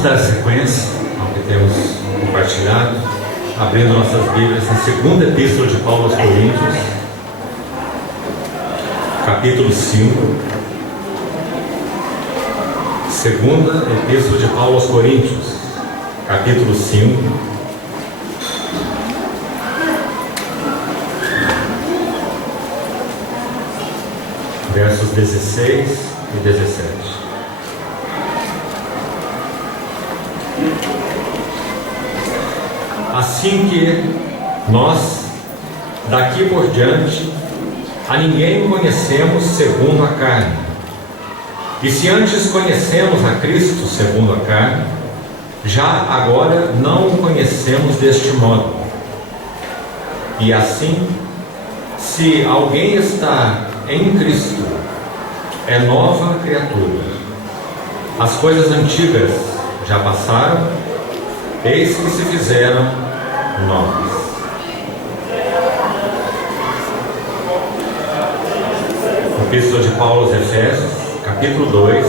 Vamos dar sequência ao que temos compartilhado, abrindo nossas Bíblias na segunda epístola de Paulo aos Coríntios, capítulo 5. Segunda epístola de Paulo aos Coríntios, capítulo 5. Versos 16 e 17. Assim que nós, daqui por diante, a ninguém conhecemos segundo a carne. E se antes conhecemos a Cristo segundo a carne, já agora não o conhecemos deste modo. E assim, se alguém está em Cristo, é nova criatura. As coisas antigas já passaram, eis que se fizeram novas. Epístola de Paulo aos Efésios, capítulo 2,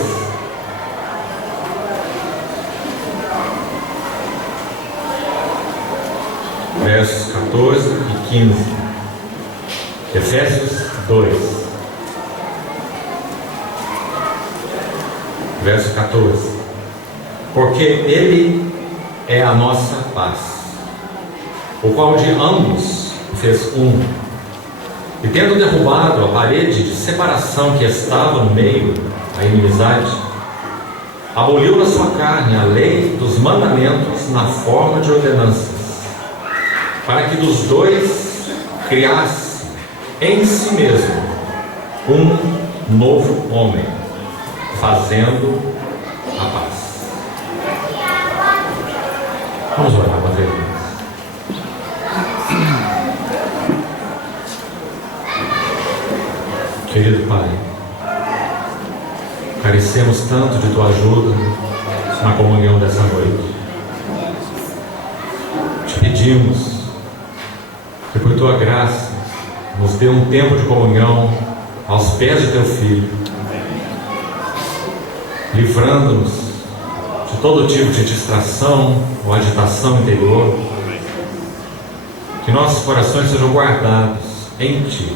versos 14 e 15. Efésios 2, verso 14. Porque Ele é a nossa paz, o qual de ambos fez um, e tendo derrubado a parede de separação que estava no meio, a inimizade, aboliu na sua carne a lei dos mandamentos na forma de ordenanças, para que dos dois criasse em si mesmo um novo homem, fazendo a paz. Vamos orar, uma vez. Querido Pai, carecemos tanto de Tua ajuda na comunhão dessa noite. Te pedimos que por Tua graça nos dê um tempo de comunhão aos pés de Teu Filho, livrando-nos de todo tipo de distração ou agitação interior, que nossos corações sejam guardados em Ti,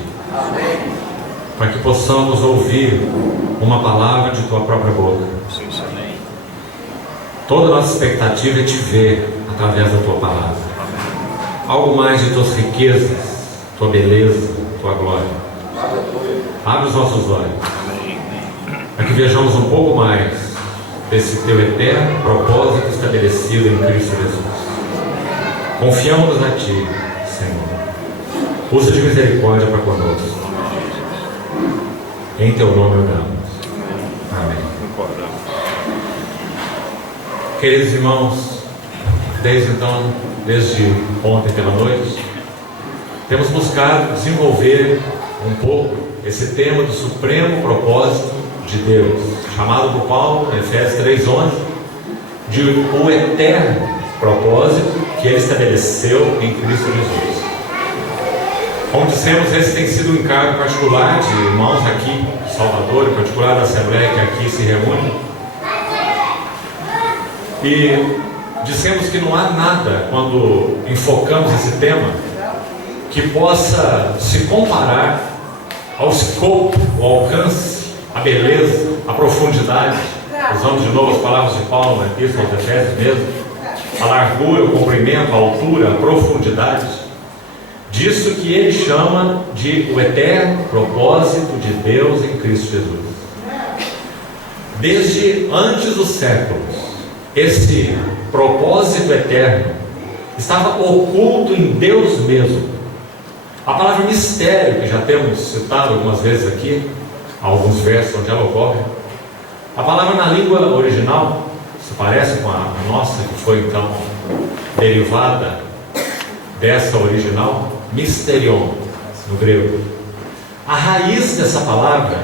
para que possamos ouvir uma palavra de Tua própria boca. Toda nossa expectativa é Te ver através da Tua palavra, algo mais de Tuas riquezas, Tua beleza, Tua glória. Abre os nossos olhos, para que vejamos um pouco mais desse Teu eterno propósito estabelecido em Cristo Jesus. Confiamos a Ti, Senhor. Usa de misericórdia para conosco. Em Teu nome oramos. Amém. Queridos irmãos, desde ontem pela noite, temos buscado desenvolver um pouco esse tema do supremo propósito de Deus, chamado por Paulo, em Efésios 3:11, de o eterno propósito que Ele estabeleceu em Cristo Jesus. Como dissemos, esse tem sido um encargo particular de irmãos aqui em Salvador, em particular da Assembleia que aqui se reúne. E dissemos que não há nada, quando enfocamos esse tema, que possa se comparar ao escopo, ao alcance, à beleza, à profundidade. Usamos de novo as palavras de Paulo na Epístola aos Efésios mesmo. A largura, o comprimento, a altura, a profundidade. Disso que ele chama de o eterno propósito de Deus em Cristo Jesus. Desde antes dos séculos, esse propósito eterno estava oculto em Deus mesmo. A palavra mistério, que já temos citado algumas vezes aqui, alguns versos onde ela ocorre, a palavra na língua original se parece com a nossa, que foi então derivada dessa original, mysterion, no grego. A raiz dessa palavra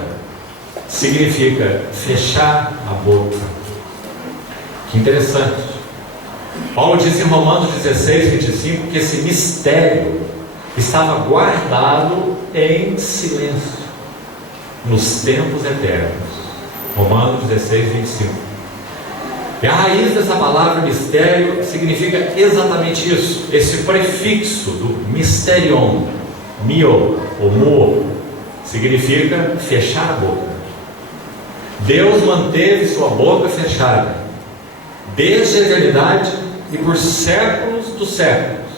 significa fechar a boca. Que interessante. Paulo diz em Romanos 16:25 que esse mistério estava guardado em silêncio nos tempos eternos. Romanos 16:25. E a raiz dessa palavra mistério significa exatamente isso, esse prefixo do mysterion, mio ou muo, significa fechar a boca. Deus manteve sua boca fechada desde a eternidade e por séculos dos séculos.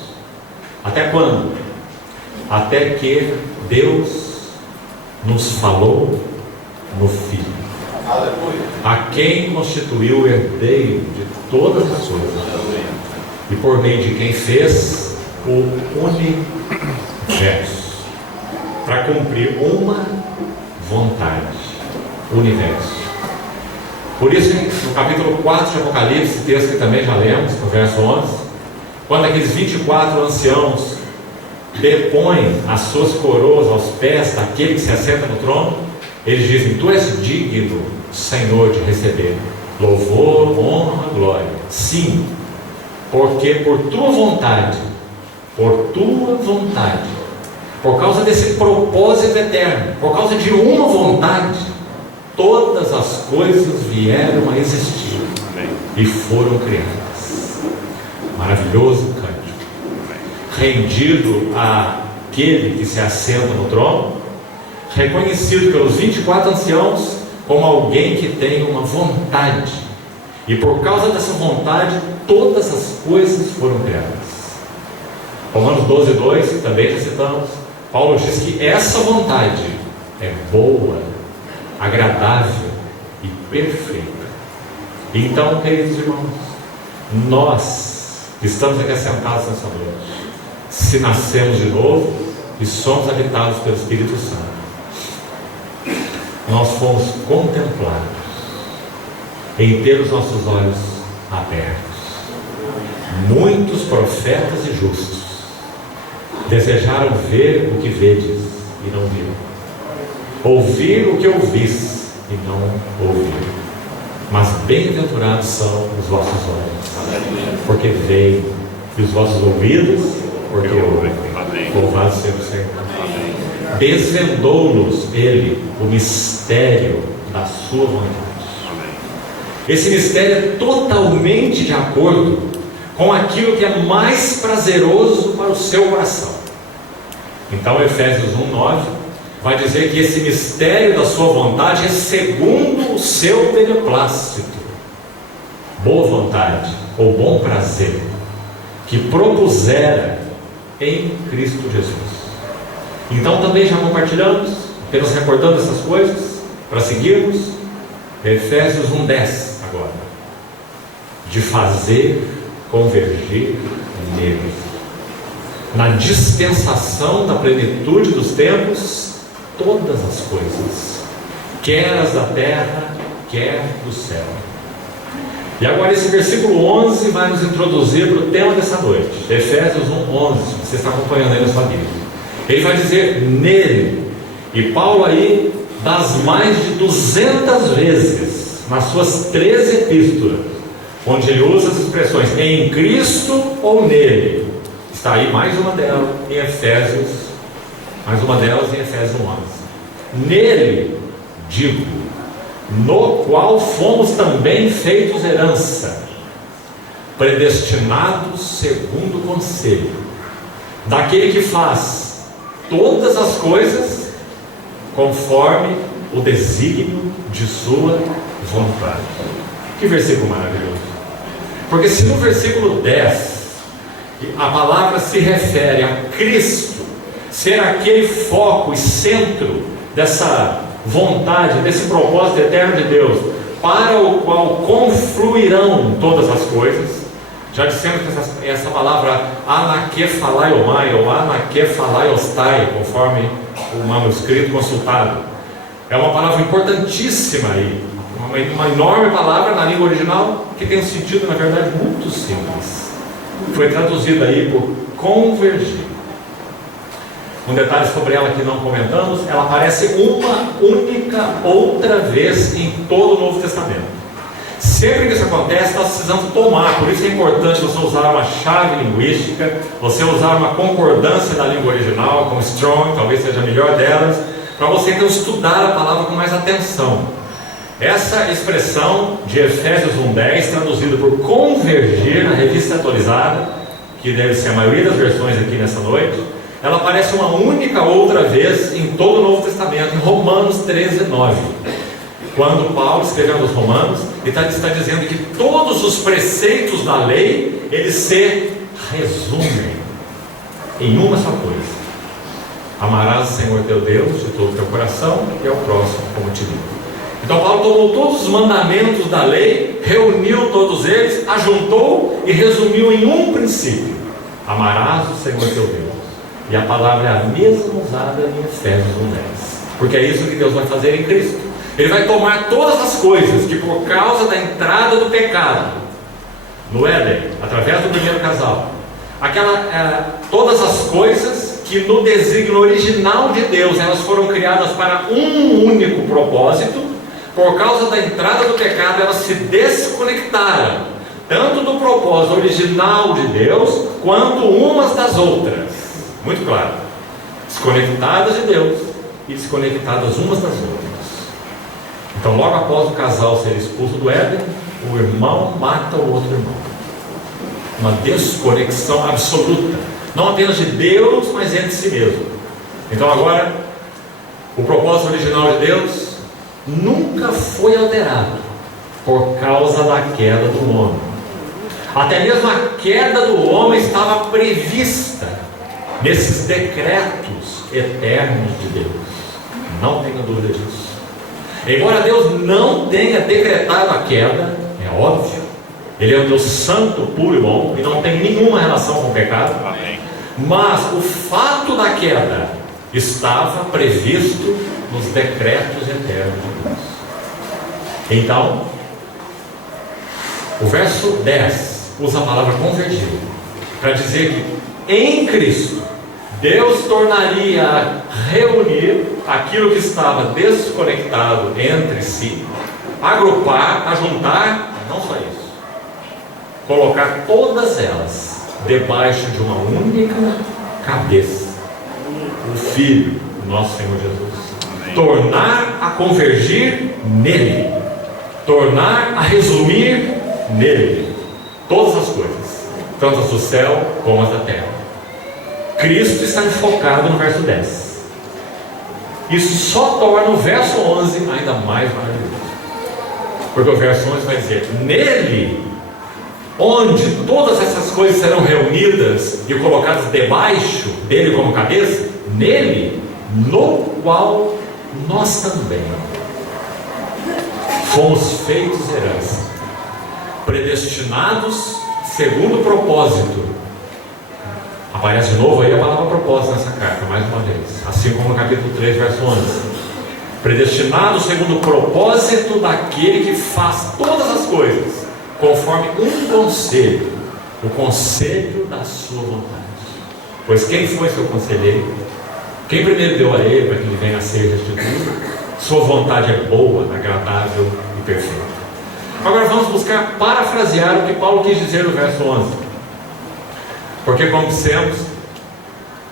Até quando? Até que Deus nos falou no Filho, a quem constituiu o herdeiro de todas as coisas, e por meio de quem fez o universo, para cumprir uma vontade, o universo. Por isso, no capítulo 4 de Apocalipse, texto que também já lemos, no verso 11, quando aqueles 24 anciãos depõem as suas coroas aos pés daquele que se assenta no trono, eles dizem: Tu és digno, Senhor, de receber louvor, honra, glória. Sim, porque por tua vontade, por causa desse propósito eterno, por causa de uma vontade, todas as coisas vieram a existir. Amém. E foram criadas. Maravilhoso cântico. Rendido àquele que se assenta no trono, reconhecido pelos 24 anciãos como alguém que tem uma vontade, e por causa dessa vontade todas as coisas foram criadas. Romanos 12:2, que também já citamos, Paulo diz que essa vontade é boa, agradável e perfeita. Então, queridos irmãos, nós que estamos aqui sentados nessa noite, se nascemos de novo e somos habitados pelo Espírito Santo, nós fomos contemplados em ter os nossos olhos abertos. Muitos profetas e justos desejaram ver o que vedes e não viram, ouvir o que ouvis e não ouviram. Mas bem-aventurados são os vossos olhos, porque veem, e os vossos ouvidos, porque ouvem. Louvado seja o Senhor. Desvendou-nos Ele o mistério da sua vontade. Esse mistério é totalmente de acordo com aquilo que é mais prazeroso para o seu coração. Então, Efésios 1:9 vai dizer que esse mistério da sua vontade é segundo o seu beneplácito, boa vontade ou bom prazer, que propusera em Cristo Jesus. Então também já compartilhamos, apenas recordando essas coisas, para seguirmos, Efésios 1:10 agora, de fazer convergir nele, na dispensação da plenitude dos tempos, todas as coisas, quer as da terra, quer do céu. E agora esse versículo 11 vai nos introduzir para o tema dessa noite, Efésios 1:11, você está acompanhando aí na sua Bíblia. Ele vai dizer nele, e Paulo aí, das mais de 200 vezes, nas suas 13 epístolas, onde ele usa as expressões em Cristo ou nele, está aí mais uma delas em Efésios, em Efésios 11. Nele, digo, no qual fomos também feitos herança, predestinados segundo o conselho daquele que faz todas as coisas conforme o desígnio de sua vontade. Que versículo maravilhoso! Porque se no versículo 10 a palavra se refere a Cristo ser aquele foco e centro dessa vontade, desse propósito eterno de Deus, para o qual confluirão todas as coisas, já dissemos que essa palavra anakephalaiomai ou anakephalaiostai, conforme o manuscrito consultado, é uma palavra importantíssima aí, uma enorme palavra na língua original, que tem um sentido, na verdade, muito simples. Foi traduzida aí por convergir. Um detalhe sobre ela que não comentamos: ela aparece uma única outra vez em todo o Novo Testamento. Sempre que isso acontece, nós precisamos tomar, por isso é importante você usar uma chave linguística, você usar uma concordância da língua original, como Strong, talvez seja a melhor delas, para você então estudar a palavra com mais atenção. Essa expressão de Efésios 1:10, traduzida por convergir na revista atualizada, que deve ser a maioria das versões aqui nessa noite, ela aparece uma única outra vez em todo o Novo Testamento, em Romanos 13:9. Quando Paulo, escrevendo aos Romanos, ele está dizendo que todos os preceitos da lei, eles se resumem em uma só coisa: amarás o Senhor teu Deus de todo o teu coração e ao próximo como ti mesmo. Então Paulo tomou todos os mandamentos da lei, reuniu todos eles, ajuntou e resumiu em um princípio: amarás o Senhor teu Deus. E a palavra é a mesma usada em Efésios 1:10, porque é isso que Deus vai fazer em Cristo. Ele vai tomar todas as coisas que, por causa da entrada do pecado no Éden, através do primeiro casal, todas as coisas que no desígnio original de Deus elas foram criadas para um único propósito, por causa da entrada do pecado elas se desconectaram, tanto do propósito original de Deus, quanto umas das outras. Muito claro, desconectadas de Deus e desconectadas umas das outras. Então, logo após o casal ser expulso do Éden, o irmão mata o outro irmão. Uma desconexão absoluta, não apenas de Deus, mas entre si mesmo. Então agora, o propósito original de Deus nunca foi alterado por causa da queda do homem. Até mesmo a queda do homem estava prevista nesses decretos eternos de Deus. Não tenha dúvida disso. Embora Deus não tenha decretado a queda, é óbvio, Ele é um Deus santo, puro e bom, e não tem nenhuma relação com o pecado. Amém. Mas o fato da queda estava previsto nos decretos eternos de Deus. Então, o verso 10 usa a palavra convergir para dizer que em Cristo Deus tornaria a reunir aquilo que estava desconectado entre si, agrupar, ajuntar, não só isso, colocar todas elas debaixo de uma única cabeça, o Filho, o nosso Senhor Jesus. Tornar a convergir nele, tornar a resumir nele todas as coisas, tanto as do céu como as da terra. Cristo está enfocado no verso 10. Isso só torna o verso 11 ainda mais maravilhoso, porque o verso 11 vai dizer: nele, onde todas essas coisas serão reunidas e colocadas debaixo dele como cabeça, nele, no qual nós também fomos feitos herança, predestinados segundo o propósito. Aparece de novo aí a palavra propósito nessa carta, mais uma vez, assim como no capítulo 3, verso 11. Predestinado segundo o propósito daquele que faz todas as coisas conforme um conselho, o conselho da sua vontade. Pois quem foi seu conselheiro? Quem primeiro deu a ele para que ele venha a ser restituído? Sua vontade é boa, agradável e perfeita. Agora vamos buscar parafrasear o que Paulo quis dizer no verso 11. Porque, como dissemos,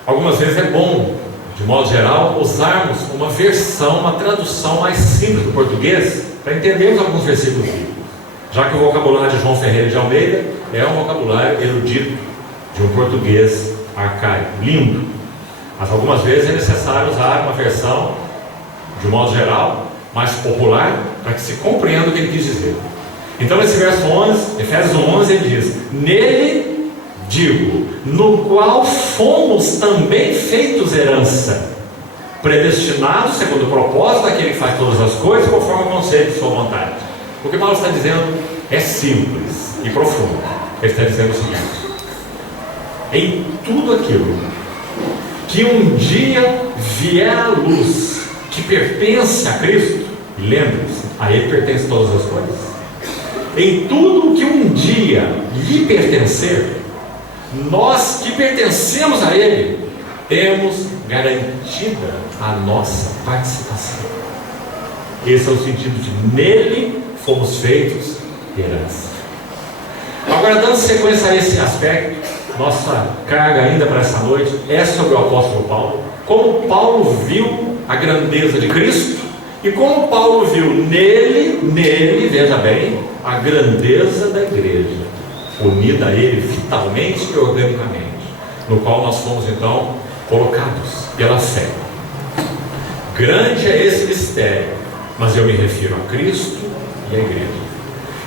algumas vezes é bom, de modo geral, usarmos uma versão, uma tradução mais simples do português para entendermos alguns versículos bíblicos. Já que o vocabulário de João Ferreira de Almeida é um vocabulário erudito, de um português arcaico, lindo. Mas algumas vezes é necessário usar uma versão, de modo geral, mais popular, para que se compreenda o que ele quis dizer. Então, nesse verso 11, Efésios 11, ele diz: nele digo, no qual fomos também feitos herança, predestinados segundo o propósito daquele que faz todas as coisas, conforme o conselho de sua vontade. O que Paulo está dizendo é simples e profundo. Ele está dizendo o seguinte: em tudo aquilo que um dia vier à luz, que pertence a Cristo, e lembre-se, a Ele pertence todas as coisas, em tudo que um dia lhe pertencer, nós que pertencemos a Ele, temos garantida a nossa participação. Esse é o sentido de nele fomos feitos herança. Agora, dando sequência a esse aspecto, nossa carga ainda para essa noite é sobre o apóstolo Paulo. Como Paulo viu a grandeza de Cristo E como Paulo viu nele, veja bem, a grandeza da igreja, unida a ele vitalmente e organicamente, no qual nós fomos então colocados pela fé. Grande é esse mistério, mas eu me refiro a Cristo e a igreja.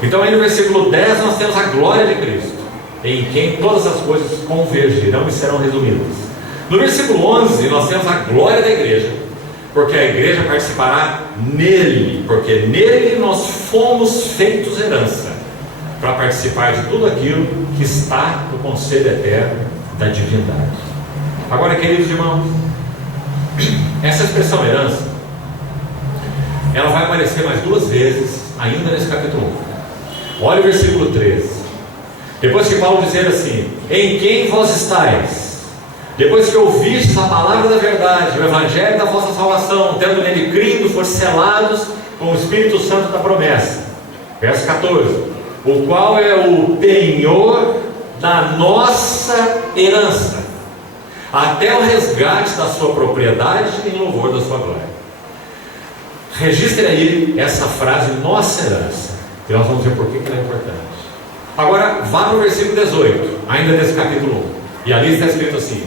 Então aí no versículo 10 nós temos a glória de Cristo, em quem todas as coisas convergirão e serão resumidas. No versículo 11 nós temos a glória da igreja, porque a igreja participará nele, porque nele nós fomos feitos herança, para participar de tudo aquilo que está no conselho eterno da divindade. Agora, queridos irmãos, essa expressão herança, ela vai aparecer mais 2 vezes ainda nesse capítulo 1. Olha o versículo 13. Depois que Paulo dizer assim: em quem vós estáis, depois que ouvistes a palavra da verdade, o evangelho da vossa salvação, tendo nele crido, foste selados com o Espírito Santo da promessa. Verso 14: o qual é o penhor da nossa herança, até o resgate da sua propriedade em louvor da sua glória. Registre aí essa frase, nossa herança, e nós vamos ver por que ela é importante. Agora vá no versículo 18, ainda desse capítulo 1, e ali está escrito assim: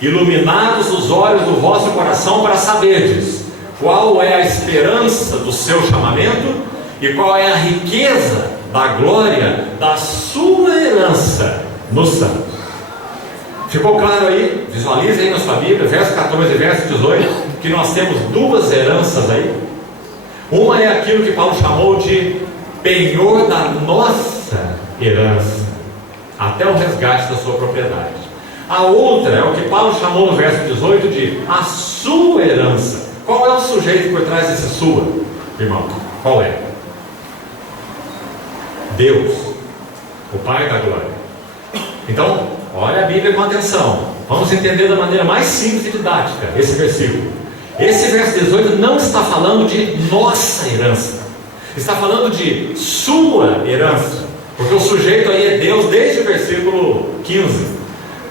iluminados os olhos do vosso coração, para saberdes qual é a esperança do seu chamamento e qual é a riqueza da glória da sua herança nos santos. Ficou claro aí? Visualize aí na sua Bíblia, verso 14 e verso 18, que nós temos 2 heranças aí. Uma é aquilo que Paulo chamou de penhor da nossa herança, até o resgate da sua propriedade. A outra é o que Paulo chamou no verso 18 de a sua herança. Qual é o sujeito por trás desse sua, irmão? Qual é? Deus, o Pai da glória. Então, olha a Bíblia com atenção. Vamos entender da maneira mais simples e didática esse versículo. Esse verso 18 não está falando de nossa herança, está falando de sua herança, porque o sujeito aí é Deus desde o versículo 15.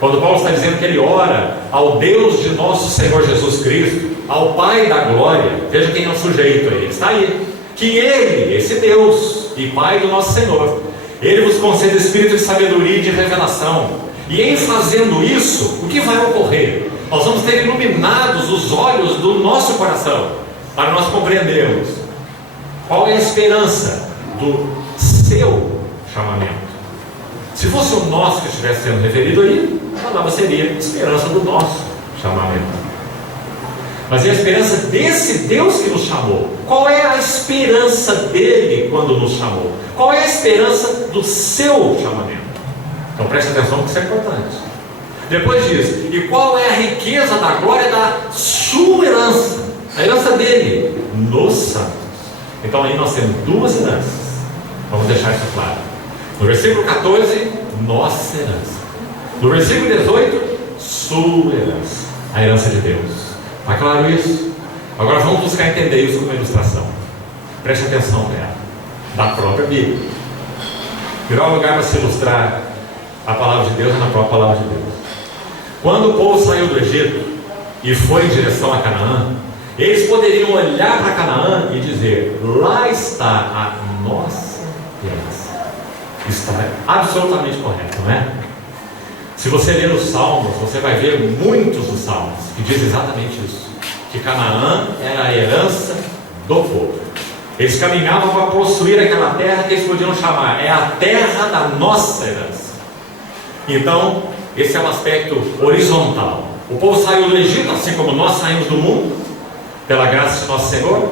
Quando Paulo está dizendo que ele ora ao Deus de nosso Senhor Jesus Cristo, ao Pai da glória, veja quem é o sujeito aí, ele está aí, que ele, esse Deus e Pai do nosso Senhor, ele vos concede espírito de sabedoria e de revelação, e em fazendo isso, o que vai ocorrer? Nós vamos ter iluminados os olhos do nosso coração, para nós compreendermos qual é a esperança do seu chamamento. Se fosse o nosso que estivesse sendo referido aí, a palavra seria esperança do nosso chamamento. Mas é a esperança desse Deus que nos chamou. Qual é a esperança dele quando nos chamou? Qual é a esperança do seu chamamento? Então preste atenção, que isso é importante. Depois diz: e qual é a riqueza da glória da sua herança? A herança dele nos santos. Então aí nós temos 2 heranças. Vamos deixar isso claro. No versículo 14, nossa herança. No versículo 18, sua herança, a herança de Deus. Está claro isso? Agora vamos buscar entender isso com uma ilustração. Preste atenção nela, da própria Bíblia. O melhor lugar para se ilustrar a palavra de Deus é na própria palavra de Deus. Quando o povo saiu do Egito e foi em direção a Canaã, eles poderiam olhar para Canaã e dizer: lá está a nossa herança. Está absolutamente correto, não é? Se você ler os Salmos, você vai ver muitos dos Salmos que dizem exatamente isso, que Canaã era a herança do povo. Eles caminhavam para possuir aquela terra que eles podiam chamar, é a terra da nossa herança. Então, esse é um aspecto horizontal. O povo saiu do Egito, assim como nós saímos do mundo, pela graça de nosso Senhor,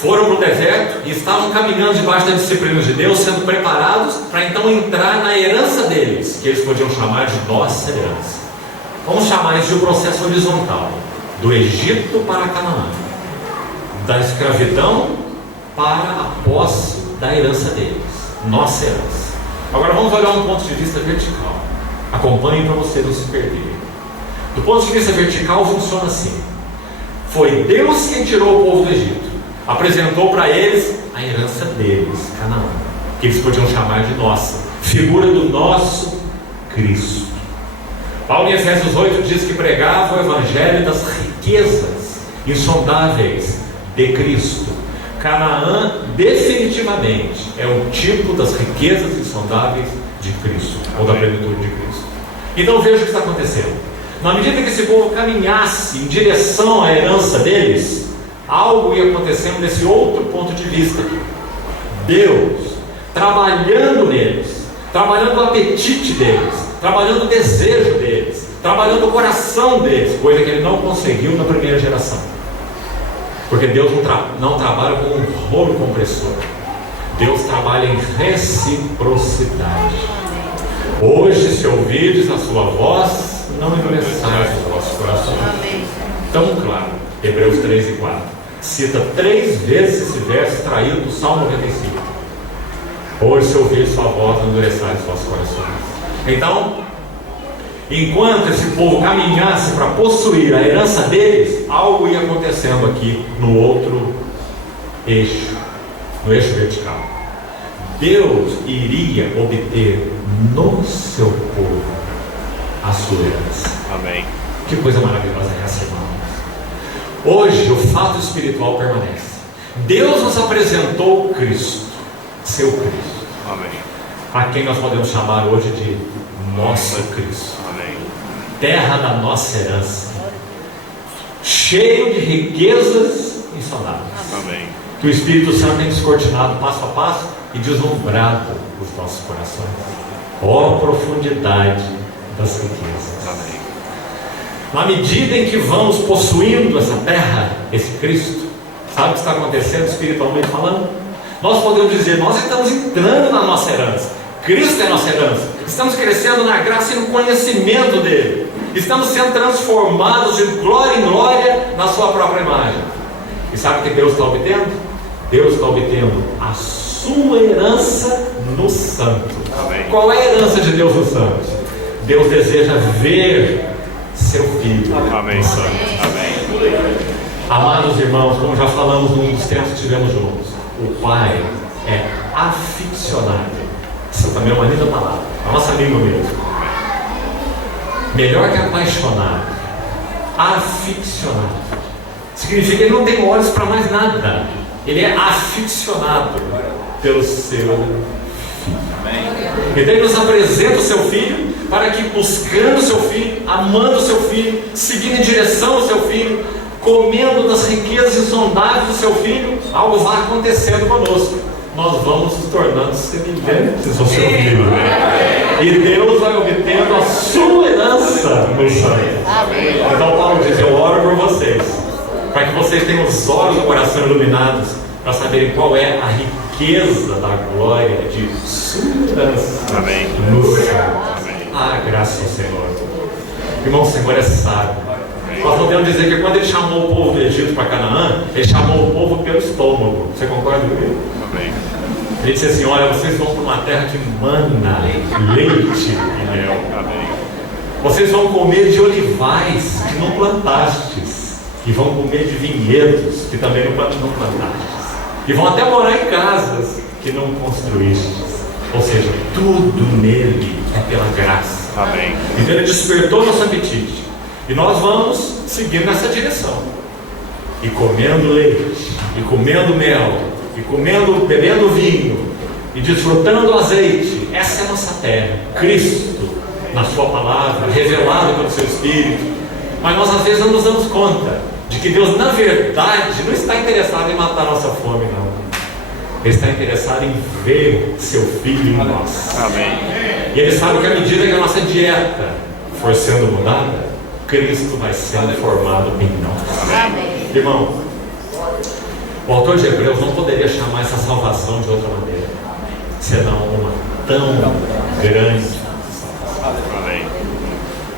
foram para o deserto e estavam caminhando debaixo da disciplina de Deus, sendo preparados para então entrar na herança deles, que eles podiam chamar de nossa herança. Vamos chamar isso de um processo horizontal, do Egito para Canaã, da escravidão para a posse da herança deles, nossa herança. Agora vamos olhar um ponto de vista vertical. Acompanhem para você não se perder. Do ponto de vista vertical funciona assim: foi Deus quem tirou o povo do Egito, apresentou para eles a herança deles, Canaã, que eles podiam chamar de nossa, figura do nosso Cristo. Paulo em Efésios 8 diz que pregava o evangelho das riquezas insondáveis de Cristo. Canaã definitivamente é o tipo das riquezas insondáveis de Cristo, ou da plenitude de Cristo. Então veja o que está acontecendo. Na medida que esse povo caminhasse em direção à herança deles, algo ia acontecendo nesse outro ponto de vista. Deus trabalhando neles, trabalhando o apetite deles, trabalhando o desejo deles, trabalhando o coração deles, coisa que ele não conseguiu na primeira geração. Porque Deus não trabalha com um rolo compressor. Deus trabalha em reciprocidade. Hoje, se ouvirdes a sua voz, não endureçais os vossos corações. Tão claro, Hebreus 3 e 4. Cita 3 vezes esse verso extraído do Salmo 95. Hoje, se ouvirdes sua voz, não endureçais os vossos corações. Então, enquanto esse povo caminhasse para possuir a herança deles, algo ia acontecendo aqui no outro eixo, no eixo vertical. Deus iria obter no seu povo a sua herança. Amém. Que coisa maravilhosa é essa, irmãos? Hoje o fato espiritual permanece. Deus nos apresentou Cristo, seu Cristo. Amém. A quem nós podemos chamar hoje de nosso Cristo. Amém. Terra da nossa herança, cheio de riquezas insondáveis. Amém. Que o Espírito Santo tem descortinado passo a passo e deslumbrado os nossos corações. Ó profundidade das riquezas. Amém. Na medida em que vamos possuindo essa terra, esse Cristo, sabe o que está acontecendo espiritualmente falando? Nós podemos dizer, nós estamos entrando na nossa herança. Cristo é a nossa herança. Estamos crescendo na graça e no conhecimento dele. Estamos sendo transformados de glória em glória na sua própria imagem. E sabe o que Deus está obtendo? Deus está obtendo a sua herança no santo. Amém. Qual é a herança de Deus no santo? Deus deseja ver seu filho Amém. no santo. Amém. Amados irmãos, como já falamos num dos tempos que tivemos juntos, o Pai é aficionado. Isso também é uma linda palavra, a nossa língua mesmo. Melhor que apaixonado, aficionado. Significa que ele não tem olhos para mais nada. Ele é aficionado pelo seu filho. Então ele nos apresenta o seu filho, para que buscando o seu filho, amando o seu filho, seguindo em direção ao seu filho, comendo das riquezas insondáveis do seu filho, algo vai acontecendo conosco. Nós vamos nos tornando semelhantes ao seu filho. E Deus vai obtendo a sua herança no sangue. Então Paulo diz, eu oro por vocês, para que vocês tenham os olhos do coração iluminados, para saberem qual é a riqueza da glória de sua herança no sangue. Ah, graças ao Senhor. Irmão, o Senhor é sábio. Nós podemos dizer que quando ele chamou o povo do Egito para Canaã, ele chamou o povo pelo estômago. Você concorda comigo? Amém. Ele disse assim, olha, vocês vão para uma terra que mana leite e mel. Amém. Vocês vão comer de olivais que não plantastes, e vão comer de vinhedos que também não plantastes, e vão até morar em casas que não construístes. Ou seja, tudo nele é pela graça. Amém. Então ele despertou nosso apetite, e nós vamos seguir nessa direção, e comendo leite, e comendo mel, e comendo, bebendo vinho, e desfrutando do azeite. Essa é a nossa terra, Cristo na sua palavra, revelado pelo seu Espírito. Mas nós às vezes não nos damos conta de que Deus na verdade não está interessado em matar nossa fome, não. Ele está interessado em ver seu Filho em nós. Amém. E Ele sabe que à medida que a nossa dieta for sendo mudada, Cristo vai sendo formado em nós. Amém. Irmão, o autor de Hebreus não poderia chamar essa salvação de outra maneira, senão uma tão grande salvação. Amém.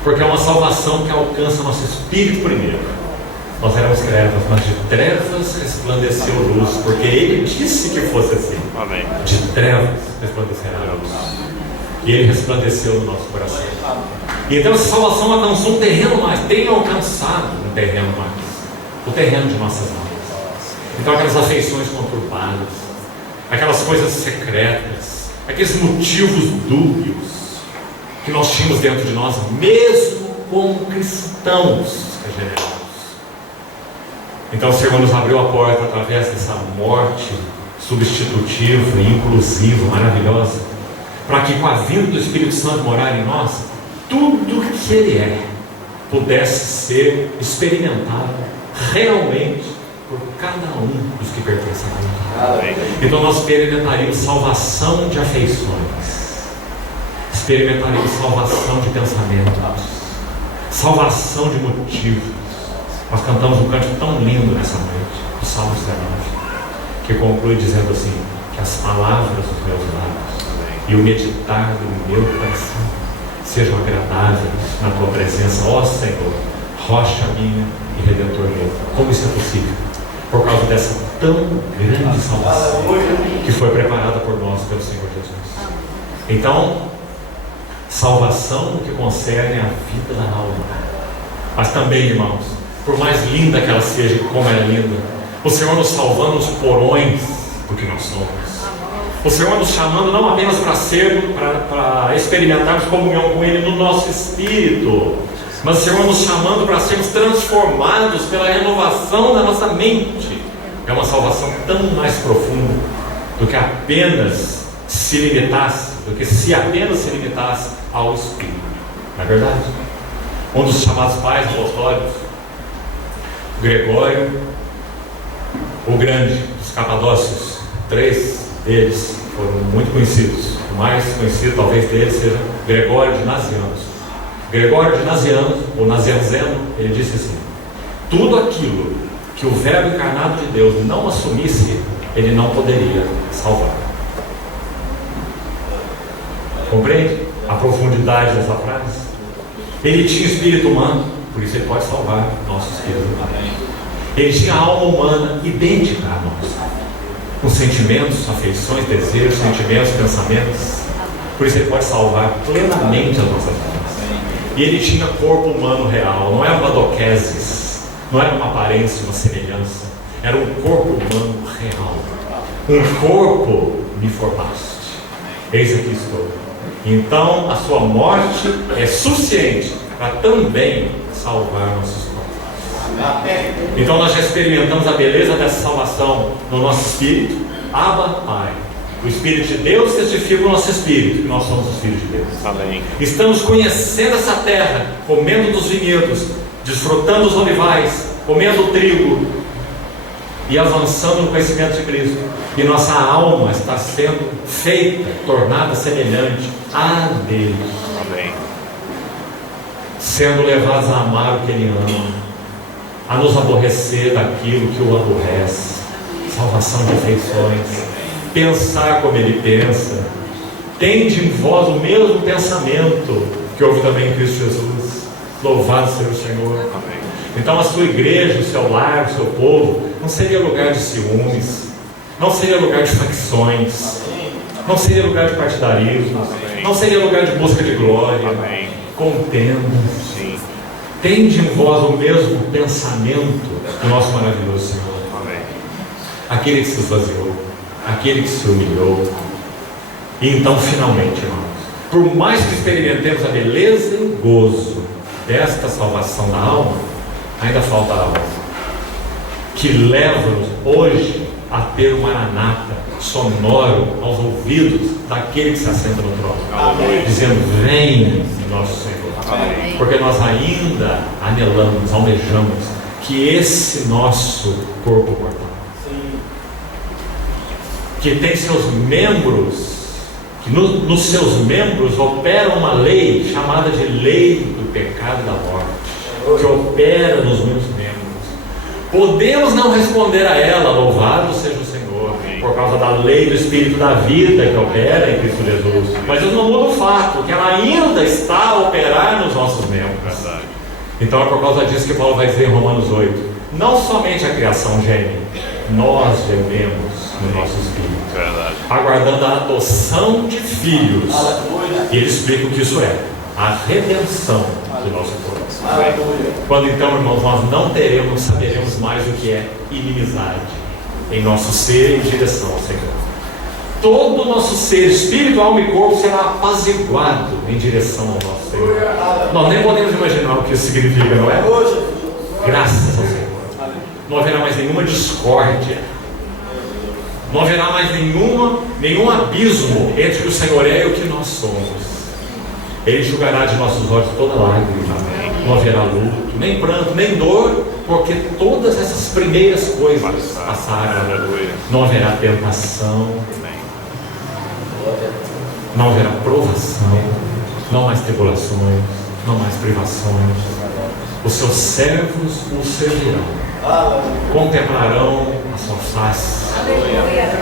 Porque é uma salvação que alcança nosso espírito primeiro. Nós éramos trevas, mas de trevas resplandeceu luz, porque Ele disse que fosse assim. Amém. De trevas resplandecerá a luz. E Ele resplandeceu no nosso coração. E então essa salvação alcançou um terreno mais, tem alcançado um terreno mais, o terreno de nossas almas. Então aquelas afeições conturbadas, aquelas coisas secretas, aqueles motivos dúbios que nós tínhamos dentro de nós, mesmo como cristãos regenerados, Então o Senhor nos abriu a porta através dessa morte substitutiva e inclusiva, maravilhosa, para que com a vinda do Espírito Santo morar em nós, tudo que Ele é pudesse ser experimentado realmente por cada um dos que pertencem a Ele. Então nós experimentaríamos salvação de afeições, experimentaríamos salvação de pensamentos, salvação de motivos. Nós cantamos um canto tão lindo nessa noite, o Salmo 19, que conclui dizendo assim: que as palavras dos meus lábios e o meditar do meu coração sejam agradáveis na tua presença, ó Senhor, rocha minha e redentor meu. Como isso é possível? Por causa dessa tão grande salvação que foi preparada por nós pelo Senhor Jesus. Então, salvação no que concerne a vida da alma. Mas também, irmãos, por mais linda que ela seja, como ela é linda, o Senhor nos salvando nos porões do que nós somos. O Senhor nos chamando não apenas para experimentarmos comunhão com Ele no nosso espírito, mas o Senhor nos chamando para sermos transformados pela renovação da nossa mente. É uma salvação tão mais profunda do que apenas se limitasse, do que se apenas se limitasse ao Espírito. Não é verdade? Um dos chamados pais apostólicos, Gregório o Grande, dos Capadócios, 3 deles foram muito conhecidos. O mais conhecido talvez deles seja Gregório de Nazianzus. Gregório de Nazianzus, ou Nazianzeno, ele disse assim: tudo aquilo que o Verbo encarnado de Deus não assumisse, ele não poderia salvar. Compreende a profundidade dessa frase? Ele tinha espírito humano, por isso ele pode salvar nosso espírito humano. Ele tinha a alma humana idêntica a nós, com sentimentos, afeições, desejos, sentimentos, pensamentos. Por isso ele pode salvar plenamente as nossas vidas. E ele tinha corpo humano real, não era uma doquesis, não era uma aparência, uma semelhança, era um corpo humano real. Um corpo me formaste, eis aqui estou. Então a sua morte é suficiente para também salvar nossos corpos. Então nós já experimentamos a beleza dessa salvação no nosso espírito. Abba, Pai. O Espírito de Deus testifica o nosso espírito que nós somos os filhos de Deus. Amém. Estamos conhecendo essa terra, comendo dos vinhedos, desfrutando os olivais, comendo o trigo e avançando no conhecimento de Cristo. E nossa alma está sendo feita, tornada semelhante a Deus. Amém. Sendo levados a amar o que Ele ama, a nos aborrecer daquilo que o aborrece. Salvação de afeições. Pensar como Ele pensa. Tende em vós o mesmo pensamento que houve também em Cristo Jesus. Louvado seja o Senhor. Amém. Então a sua igreja, o seu lar, o seu povo, não seria lugar de ciúmes, não seria lugar de facções, não seria lugar de partidarismo, não seria lugar de busca de glória. Amém. Contendas. Sim. Tende em vós o mesmo pensamento do nosso maravilhoso Senhor. Amém. Aquele que se esvaziou, aquele que se humilhou. E então finalmente, irmãos, por mais que experimentemos a beleza e o gozo desta salvação da alma, ainda falta algo que leva-nos hoje a ter um maranata sonoro aos ouvidos daquele que se assenta no trono. Amém. Dizendo: vem, nosso Senhor. Amém. Porque nós ainda anelamos, almejamos que esse nosso corpo mortal, que tem seus membros, que nos seus membros opera uma lei chamada de lei do pecado e da morte, que opera nos meus membros. Podemos não responder a ela, louvado seja o Senhor, por causa da lei do Espírito da vida que opera em Cristo Jesus, mas isso não muda o fato que ela ainda está a operar nos nossos membros. Então é por causa disso que Paulo vai dizer em Romanos 8: não somente a criação geme, nós gememos no nosso espírito, aguardando a adoção de filhos. E ele explica o que isso é: a redenção do nosso corpo. Quando então, irmãos, nós não saberemos mais o que é inimizade em nosso ser em direção ao Senhor. Todo o nosso ser, espírito, alma e corpo, será apaziguado em direção ao nosso Senhor. Nós nem podemos imaginar o que isso significa, não é? Graças ao Senhor. não haverá mais nenhuma discórdia, não haverá mais nenhum abismo entre o que o Senhor é e o que nós somos. Ele enxugará de nossos olhos toda lágrima. Não haverá luto, nem pranto, nem dor, porque todas essas primeiras coisas passaram. Não haverá tentação, não haverá provação, não mais tribulações, não mais privações. Os seus servos o servirão, contemplarão a sua face,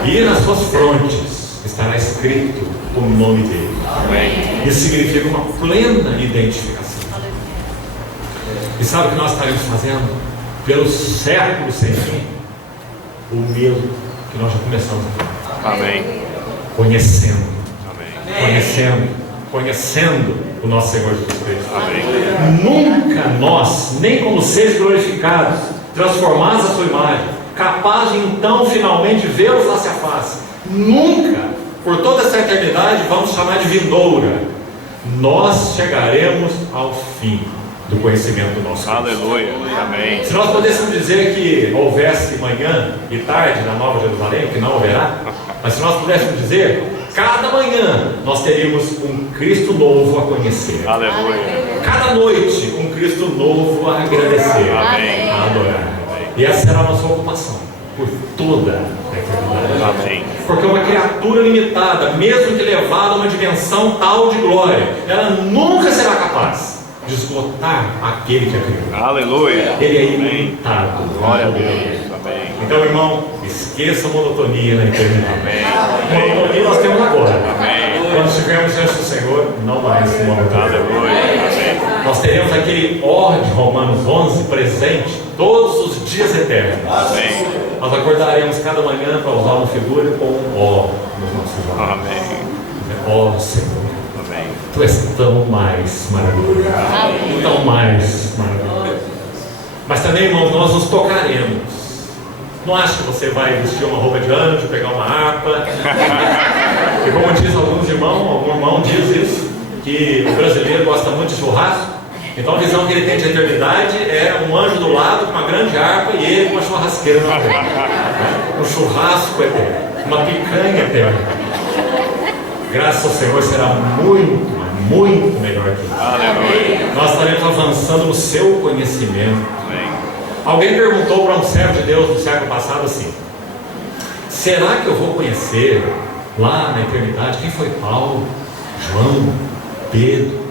e nas suas frontes estará escrito o nome dele. Isso significa uma plena identificação. E sabe o que nós estaremos fazendo? Pelos séculos sem fim, o mesmo que nós já começamos aqui. Amém. Conhecendo. Amém. Conhecendo o nosso Senhor Jesus Cristo. Amém. Nunca nós, nem como seres glorificados, transformados à sua imagem, capazes de então finalmente vê-los face a face, nunca, por toda essa eternidade, vamos chamar de vindoura, nós chegaremos ao fim do conhecimento do nosso Deus. Aleluia. Amém. Se nós pudéssemos dizer que houvesse manhã e tarde na Nova Jerusalém, que não haverá, mas se nós pudéssemos dizer, cada manhã nós teríamos um Cristo novo a conhecer. Aleluia. Cada noite um Cristo novo a agradecer, Amém. a adorar. E essa será a nossa ocupação por toda a eternidade. Amém. Porque uma criatura limitada, mesmo que levada a uma dimensão tal de glória, ela nunca será capaz de esgotar aquele que a criou. Aleluia. Ele é Amém. ilimitado. Glória a Deus. Amém. Então, irmão, esqueça a monotonia na eternidade. Amém. Monotonia nós temos agora. Amém. Quando estivermos diante do Senhor, não mais monotonia. Aleluia. Amém. Nós teremos aquele ó de Romanos 11 presente todos os dias eternos. Amém. Nós acordaremos cada manhã para usar uma figura com um ó nos nossos olhos. Amém. Ó Senhor, Amém. Tu és tão mais maravilhoso, tão mais maravilhoso. Mas também, irmãos, nós nos tocaremos. Não acho que você vai vestir uma roupa de anjo, pegar uma harpa. E como diz algum irmão diz isso, que o brasileiro gosta muito de churrasco. Então a visão que ele tem de eternidade é um anjo do lado com uma grande harpa e ele com uma churrasqueira na mão. Um churrasco eterno, uma picanha eterna. Graças ao Senhor será muito, muito melhor que isso. Aleluia. Nós estaremos avançando no seu conhecimento. Amém. Alguém perguntou para um servo de Deus do século passado assim: será que eu vou conhecer lá na eternidade quem foi Paulo, João, Pedro,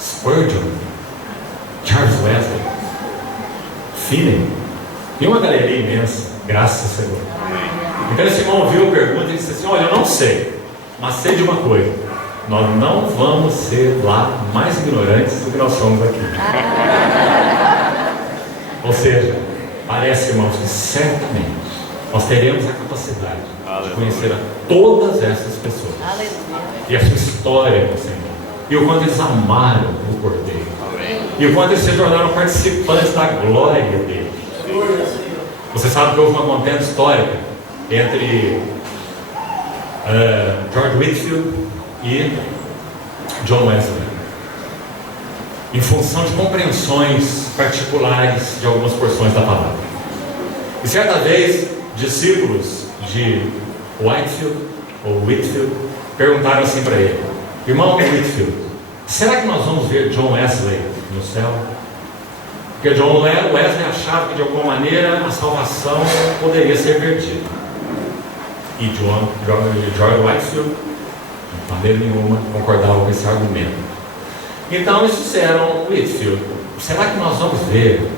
Spurgeon, Charles Wesley, Finney? E uma galeria imensa, graças ao Senhor. Amém. Então esse irmão ouviu a pergunta e disse assim: olha, eu não sei, mas sei de uma coisa, nós não vamos ser lá mais ignorantes do que nós somos aqui. Ou seja, parece, irmãos, que certamente nós teremos a capacidade de conhecer a todas essas pessoas. E a sua história com o Senhor. E o quanto eles amaram o Cordeiro. Amém. E o quanto eles se tornaram participantes da glória dele. Você sabe que houve uma contenda histórica entre George Whitefield e John Wesley, em função de compreensões particulares de algumas porções da palavra. E certa vez, discípulos de Whitefield perguntaram assim para ele: irmão Whitefield, será que nós vamos ver John Wesley no céu? Porque John Wesley achava que de alguma maneira a salvação poderia ser perdida. E George Whitefield, de maneira nenhuma, concordava com esse argumento. Então eles disseram: Whitefield, será que nós vamos ver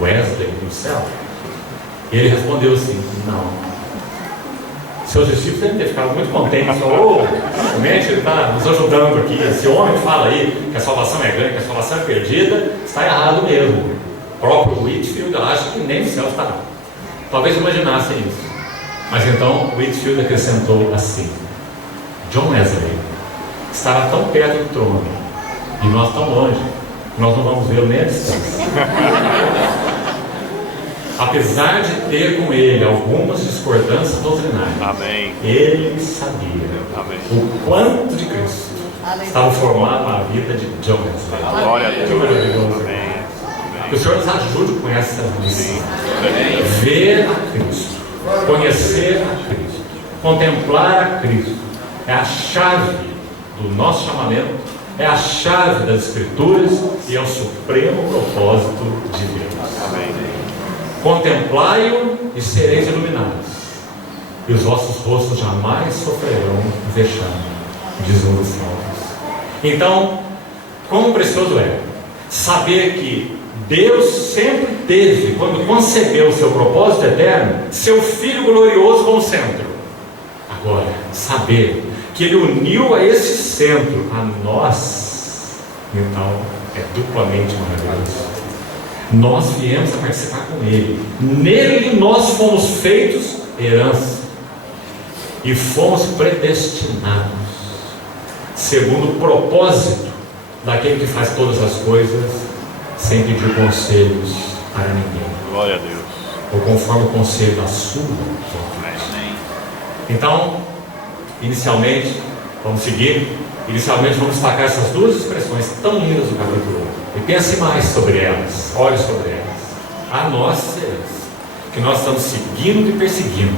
Wesley no céu? E ele respondeu assim: não. Seus discípulos devem ter ficado muito contentes. Realmente ele está nos ajudando aqui. Esse homem que fala aí que a salvação é grande, que a salvação é perdida, está errado mesmo. O próprio Whitefield acha que nem no céu estará. Talvez imaginassem isso. Mas então Whitefield acrescentou assim: John Wesley estará tão perto do trono e nós tão longe que nós não vamos vê-lo nem à distância. Apesar de ter com ele algumas discordâncias doutrinárias, Amém. ele sabia Amém. o quanto de Cristo estava formado na vida de John Wesley. Glória a Deus. Que maravilhoso. Amém. Que o Senhor nos ajude com essa missão. Ver a Cristo, conhecer a Cristo, contemplar a Cristo. É a chave do nosso chamamento, é a chave das Escrituras e é o supremo propósito de Deus. Contemplai-o e sereis iluminados, e os vossos rostos jamais sofrerão vexame, diz um dos salmos. Então, quão precioso é saber que Deus sempre teve, quando concebeu o seu propósito eterno, seu Filho glorioso como centro. Agora, saber que Ele uniu a esse centro a nós, então é duplamente maravilhoso. Nós viemos a participar com Ele. Nele nós fomos feitos herança e fomos predestinados segundo o propósito daquele que faz todas as coisas sem pedir conselhos para ninguém. Glória a Deus. Ou conforme o conselho da sua vontade. Então, inicialmente, vamos vamos destacar essas duas expressões tão lindas do capítulo 1. E pense mais sobre elas, olhe sobre elas. A nós, que nós estamos seguindo e perseguindo,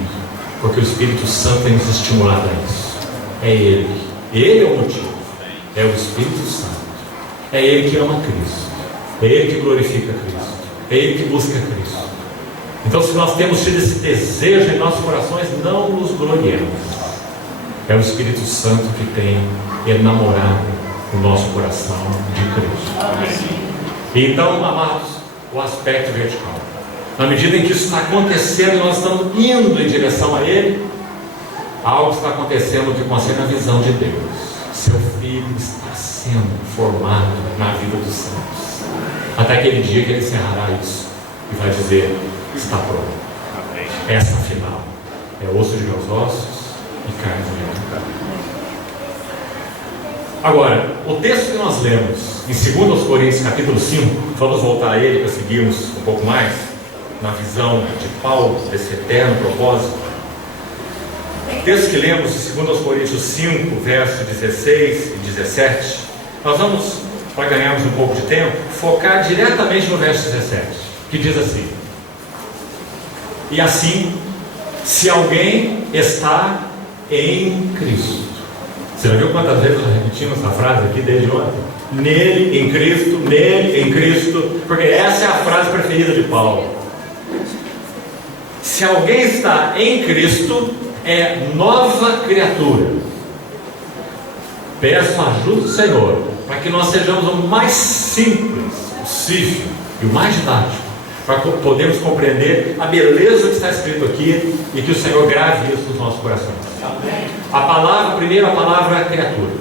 porque o Espírito Santo tem nos estimulado a isso. É Ele é o motivo, é o Espírito Santo, é Ele que ama Cristo, é Ele que glorifica Cristo, é Ele que busca Cristo. Então, se nós temos tido esse desejo em nossos corações, não nos gloriemos. É o Espírito Santo que tem enamorado o nosso coração de Cristo. Então, amados, o aspecto vertical. Na medida em que isso está acontecendo, nós estamos indo em direção a Ele, algo está acontecendo que concerne a visão de Deus. Seu Filho está sendo formado na vida dos santos, até aquele dia que Ele encerrará isso e vai dizer: está pronto. Essa afinal é osso de meus ossos e carne de minha carne. Agora, o texto que nós lemos em 2 Coríntios capítulo 5, vamos voltar a ele para seguirmos um pouco mais na visão de Paulo desse eterno propósito. O texto que lemos em 2 Coríntios 5, versos 16 e 17, nós vamos, para ganharmos um pouco de tempo, focar diretamente no verso 17, que diz assim: e assim, se alguém está em Cristo. Você já viu quantas vezes nós repetimos essa frase aqui desde ontem? Nele, em Cristo, porque essa é a frase preferida de Paulo. Se alguém está em Cristo, é nova criatura. Peço a ajuda do Senhor para que nós sejamos o mais simples possível e o mais didático, para podermos compreender a beleza que está escrito aqui e que o Senhor grave isso nos nossos corações. A palavra, primeiro, a palavra criatura,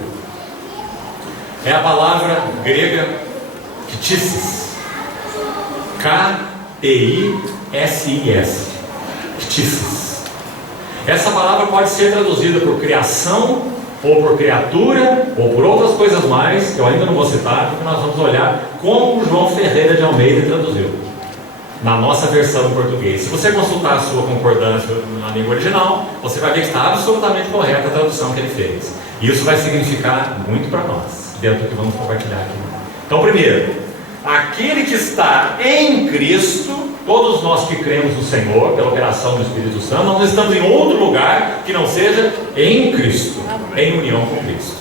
é a palavra grega ktisis, K-T-I-S-I-S, ktisis. Essa palavra pode ser traduzida por criação, ou por criatura, ou por outras coisas mais, que eu ainda não vou citar, porque nós vamos olhar como o João Ferreira de Almeida traduziu na nossa versão em português. Se você consultar a sua concordância na língua original, você vai ver que está absolutamente correta a tradução que ele fez. E isso vai significar muito para nós, dentro do que vamos compartilhar aqui. Então, primeiro, aquele que está em Cristo, todos nós que cremos no Senhor, pela operação do Espírito Santo, nós estamos em outro lugar que não seja em Cristo, em união com Cristo.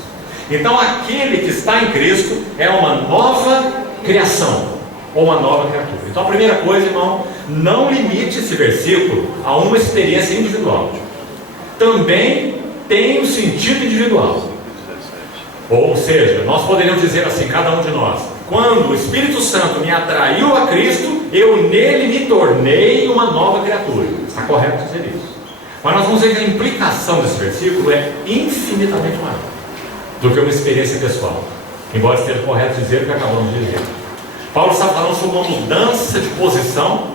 Então, aquele que está em Cristo é uma nova criação, ou uma nova criatura. Então, a primeira coisa, irmão, não limite esse versículo a uma experiência individual. Também tem um sentido individual. Ou seja, nós poderíamos dizer assim, cada um de nós: quando o Espírito Santo me atraiu a Cristo, eu nele me tornei uma nova criatura. Está correto dizer isso. Mas nós vamos ver que a implicação desse versículo é infinitamente maior do que uma experiência pessoal, embora esteja correto dizer o que acabamos de dizer. Paulo está falando sobre uma mudança de posição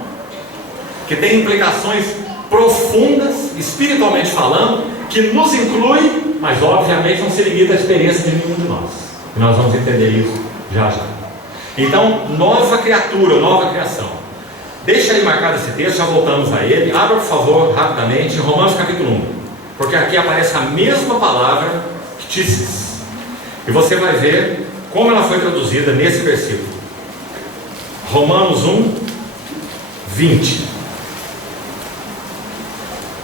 que tem implicações profundas, espiritualmente falando, que nos inclui, mas obviamente não se limita à experiência de nenhum de nós. E nós vamos entender isso já já. Então, nova criatura, nova criação. Deixa aí marcado esse texto, já voltamos a ele. Abra, por favor, rapidamente, Romanos capítulo 1, porque aqui aparece a mesma palavra, ktisis, e você vai ver como ela foi traduzida nesse versículo. Romanos 1, 20.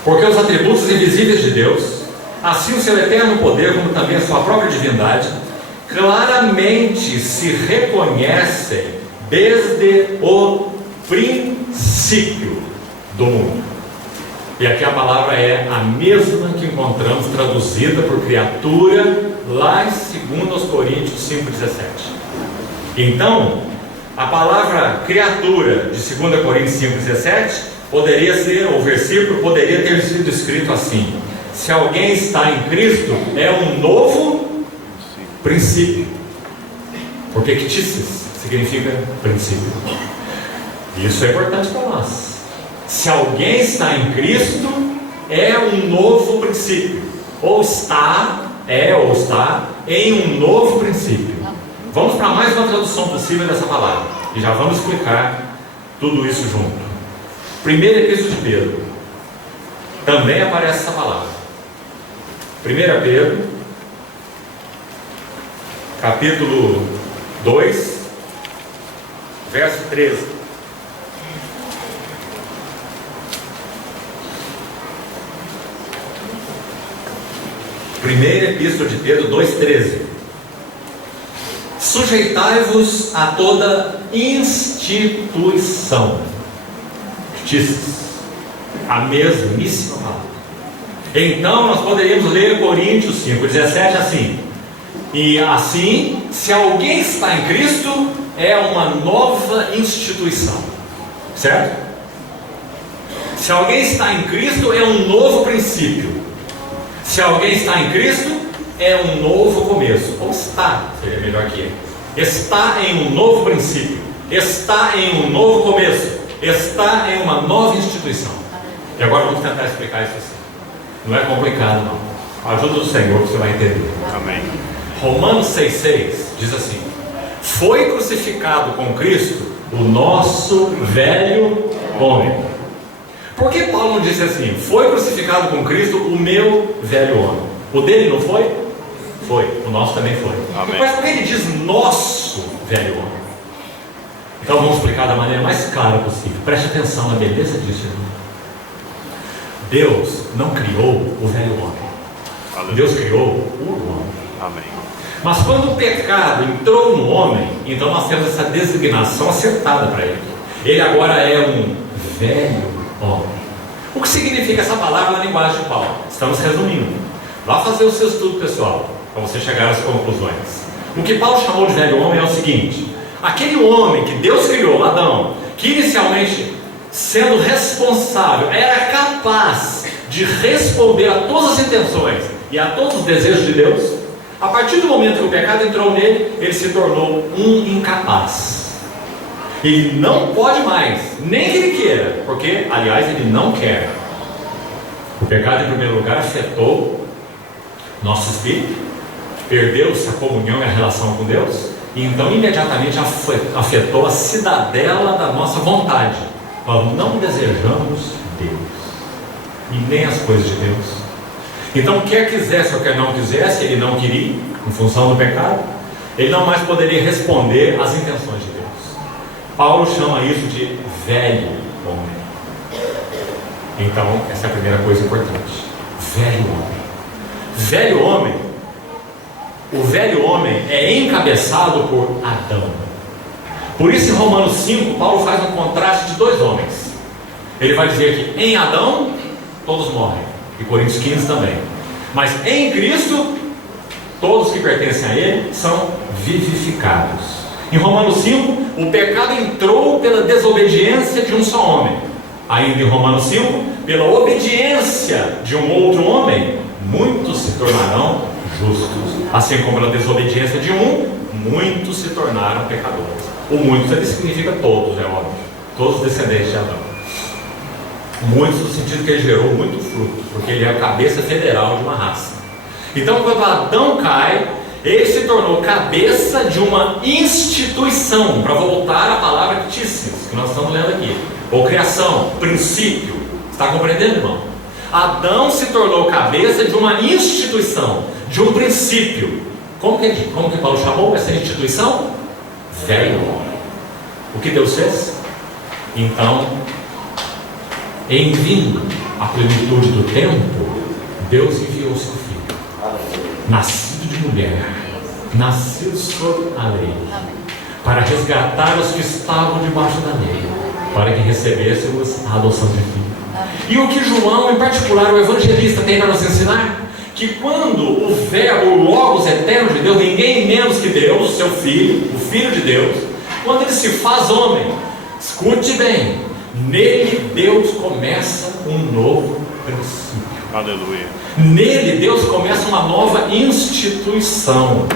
Porque os atributos invisíveis de Deus, assim o seu eterno poder, como também a sua própria divindade, claramente se reconhecem desde o princípio do mundo. E aqui a palavra é a mesma que encontramos traduzida por criatura lá em 2 Coríntios 5,17. Então, a palavra criatura de 2 Coríntios 5,17 poderia ser, o versículo poderia ter sido escrito assim: se alguém está em Cristo, é um novo princípio. Porque ktisis significa princípio. Isso é importante para nós. Se alguém está em Cristo, é um novo princípio. Ou está em um novo princípio. Vamos para mais uma tradução possível dessa palavra. E já vamos explicar tudo isso junto. Primeira Epístola de Pedro. Também aparece essa palavra. 1 Pedro, capítulo 2, verso 13. Primeira Epístola de Pedro 2,13. Sujeitai-vos a toda instituição. A mesmíssima palavra. Então nós poderíamos ler Coríntios 5,17 assim: e assim, se alguém está em Cristo, é uma nova instituição. Certo? Se alguém está em Cristo, é um novo princípio. Se alguém está em Cristo, é um novo começo. Ou está, seria melhor que está em um novo princípio, está em um novo começo, está em uma nova instituição. E agora vamos tentar explicar isso assim. Não é complicado não. Ajuda do Senhor que você vai entender. Amém. Romanos 6,6 diz assim: foi crucificado com Cristo o nosso velho homem. Por que Paulo não disse assim: foi crucificado com Cristo o meu velho homem? O dele não foi? Foi, o nosso também foi. Amém. Mas por que ele diz nosso velho homem? Então vamos explicar da maneira mais clara possível. Preste atenção na beleza disso, irmão. Deus não criou o velho homem. Aleluia. Deus criou o homem. Amém. Mas quando o pecado entrou no homem, então nós temos essa designação acertada para ele. Ele agora é um velho homem. O que significa essa palavra na linguagem de Paulo? Estamos resumindo. Vá fazer o seu estudo pessoal, para você chegar às conclusões. O que Paulo chamou de velho homem é o seguinte: aquele homem que Deus criou, Adão, que inicialmente, sendo responsável, era capaz de responder a todas as intenções e a todos os desejos de Deus, a partir do momento que o pecado entrou nele, ele se tornou um incapaz. Ele não pode mais, nem que ele queira, porque, aliás, ele não quer. O pecado, em primeiro lugar, afetou nosso espírito, perdeu-se a comunhão e a relação com Deus, e então imediatamente afetou a cidadela da nossa vontade. Nós não desejamos Deus, e nem as coisas de Deus. Então, quer quisesse ou quer não quisesse, ele não queria, em função do pecado, ele não mais poderia responder às intenções de Deus. Paulo chama isso de velho homem. Então, essa é a primeira coisa importante. Velho homem. Velho homem. O velho homem é encabeçado por Adão. Por isso, em Romanos 5, Paulo faz um contraste de dois homens. Ele vai dizer que em Adão todos morrem, e Coríntios 15 também. Mas em Cristo, todos que pertencem a ele são vivificados. Em Romanos 5, o pecado entrou pela desobediência de um só homem. Ainda em Romanos 5, pela obediência de um outro homem, muitos se tornarão justos. Assim como pela desobediência de um, muitos se tornaram pecadores. O muitos ali significa todos, é óbvio. Todos os descendentes de Adão. Muitos no sentido que ele gerou muito fruto, porque ele é a cabeça federal de uma raça. Então, quando Adão cai, ele se tornou cabeça de uma instituição, para voltar à palavra ktisis, que nós estamos lendo aqui, ou criação, princípio. Está compreendendo, irmão? Adão se tornou cabeça de uma instituição, de um princípio. Como que Paulo chamou essa instituição? Velho homem. O que Deus fez? Então, em vindo a plenitude do tempo, Deus enviou o seu Filho, nascido de mulher, nascido sob a lei, para resgatar os que estavam debaixo da lei, para que recebêssemos a adoção de filho. E o que João, em particular o evangelista, tem para nos ensinar? Que quando o verbo, o Logos eterno de Deus, ninguém menos que Deus, seu Filho, o Filho de Deus, quando ele se faz homem, escute bem, nele Deus começa um novo princípio. Aleluia. Nele Deus começa uma nova instituição.